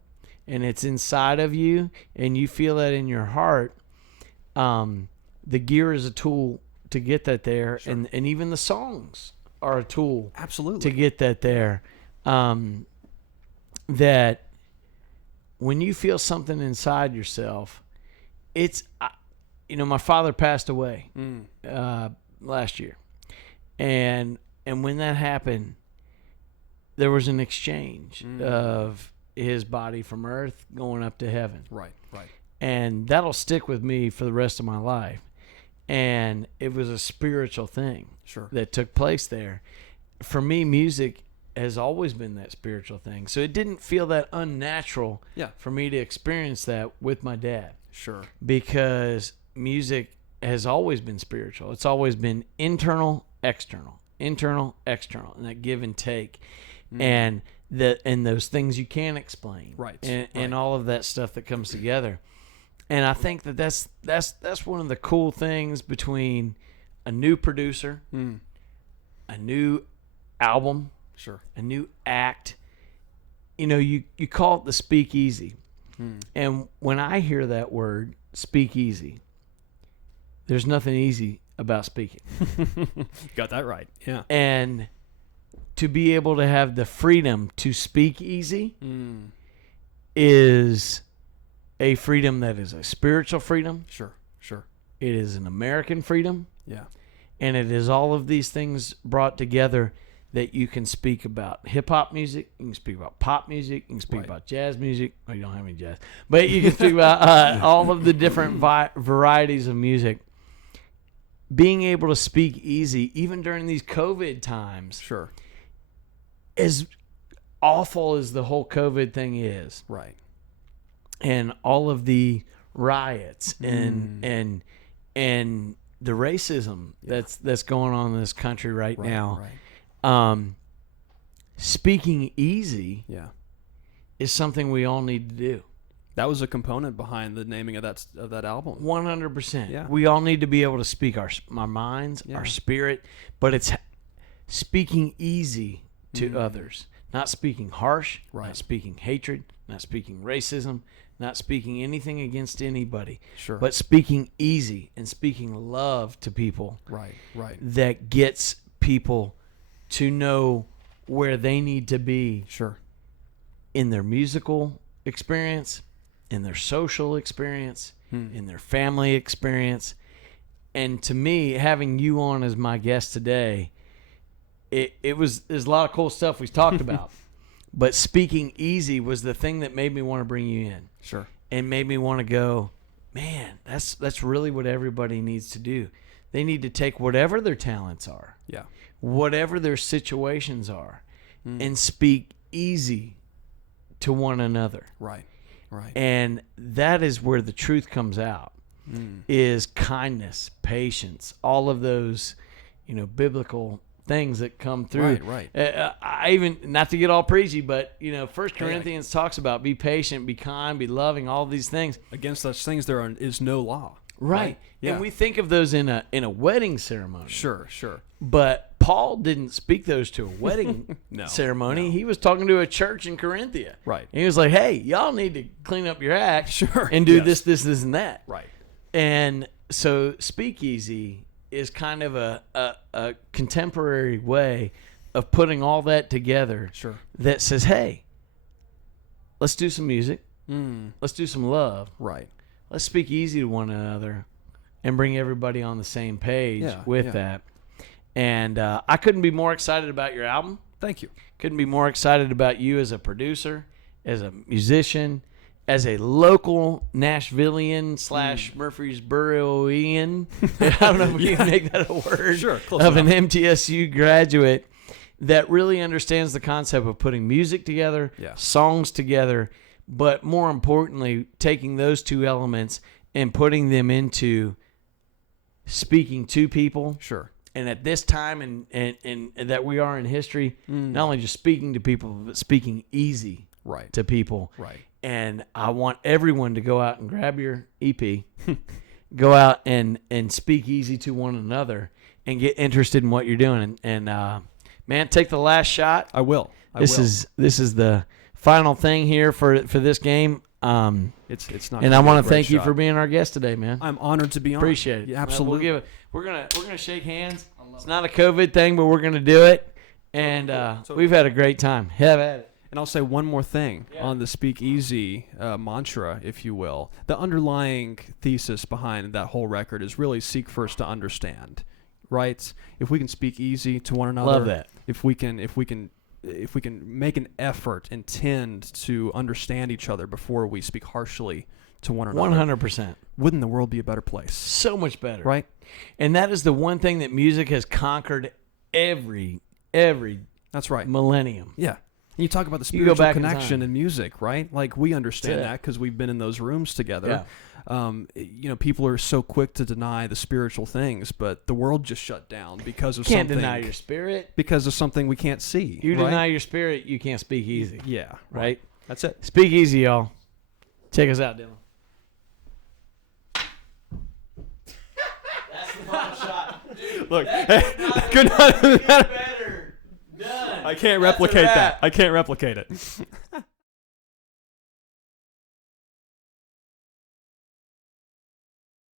and it's inside of you and you feel that in your heart, the gear is a tool to get that there. Sure. And even the songs are a tool absolutely to get that there. That when you feel something inside yourself, it's, my father passed away last year. And when that happened, there was an exchange of his body from earth going up to heaven. Right. And that'll stick with me for the rest of my life. And it was a spiritual thing that took place there. For me, music has always been that spiritual thing. So it didn't feel that unnatural for me to experience that with my dad. Sure. Because music has always been spiritual. It's always been internal, external, and that give and take. And those things you can't explain. Right. And all of that stuff that comes together. And I think that's one of the cool things between a new producer, a new album, a new act. You call it the speakeasy. And when I hear that word, speakeasy, there's nothing easy about speaking. Got that right. Yeah. And to be able to have the freedom to speak easy is a freedom that is a spiritual freedom. Sure. It is an American freedom. Yeah. And it is all of these things brought together that you can speak about hip-hop music, you can speak about pop music, you can speak about jazz music. Oh, you don't have any jazz. But you can speak about all of the different varieties of music. Being able to speak easy, even during these COVID times, as awful as the whole COVID thing is, and all of the riots and the racism that's going on in this country right now, speaking easy is something we all need to do. That was a component behind the naming of that album. 100%. Yeah. We all need to be able to speak our minds, our spirit, but it's speaking easy to others, not speaking harsh, not speaking hatred, not speaking racism, not speaking anything against anybody, but speaking easy and speaking love to people. That gets people to know where they need to be. In their musical experience, in their social experience, in their family experience. And to me, having you on as my guest today, there's a lot of cool stuff we talked about. But speaking easy was the thing that made me want to bring you in. And made me want to go, man, that's really what everybody needs to do. They need to take whatever their talents are, whatever their situations are, and speak easy to one another. And that is where the truth comes out, is kindness, patience, all of those, biblical things that come through. I even, not to get all preachy, but 1 Corinthians talks about be patient, be kind, be loving, all these things. Against such things there is no law. Yeah. And we think of those in a wedding ceremony. Sure. But Paul didn't speak those to a wedding ceremony. no. He was talking to a church in Corinthia. Right. And he was like, hey, y'all need to clean up your act Sure. and do Yes. this, and that. Right. And so Speakeasy is kind of a contemporary way of putting all that together. Sure. That says, hey, let's do some music. Let's do some love. Right. Let's speak easy to one another and bring everybody on the same page with that. And I couldn't be more excited about your album. Thank you. Couldn't be more excited about you as a producer, as a musician, as a local Nashvilleian / Murfreesboroian. I don't know if you can make that a word. Sure, close of enough. an MTSU graduate that really understands the concept of putting music together, songs together, but more importantly, taking those two elements and putting them into speaking to people. Sure. And at this time and that we are in history, not only just speaking to people, but speaking easy Right. to people. Right. And I want everyone to go out and grab your EP, go out and speak easy to one another and get interested in what you're doing. And man, take the last shot. I will. This is the final thing here for this game. It's not. And gonna I be want a to great thank you shot. for being our guest today, man. I'm honored to be on. Appreciate it. Yeah, absolutely. We're gonna shake hands. It's not a COVID thing, but we're gonna do it. And we've had a great time. Have at it. And I'll say one more thing on the speakeasy mantra, if you will. The underlying thesis behind that whole record is really seek first to understand, right? If we can speak easy to one another, Love that. If we can make an effort, intend to understand each other before we speak harshly to one another, 100%. wouldn't the world be a better place? So much better. Right? And that is the one thing that music has conquered every That's right. millennium. Yeah. And you talk about the You go spiritual back in connection time. in music, right? Like, we understand That's it. that because we've been in those rooms together. People are so quick to deny the spiritual things, but the world just shut down because of Can't something. deny your spirit. Because of something we can't see. You right? deny your spirit, you can't speak easy. Yeah. Right? That's it. Speak easy, y'all. Check us out, Dillon. That's the final shot. Dude, Look, good good night. better. Done. I can't That's a replicate wrap. that. I can't replicate it.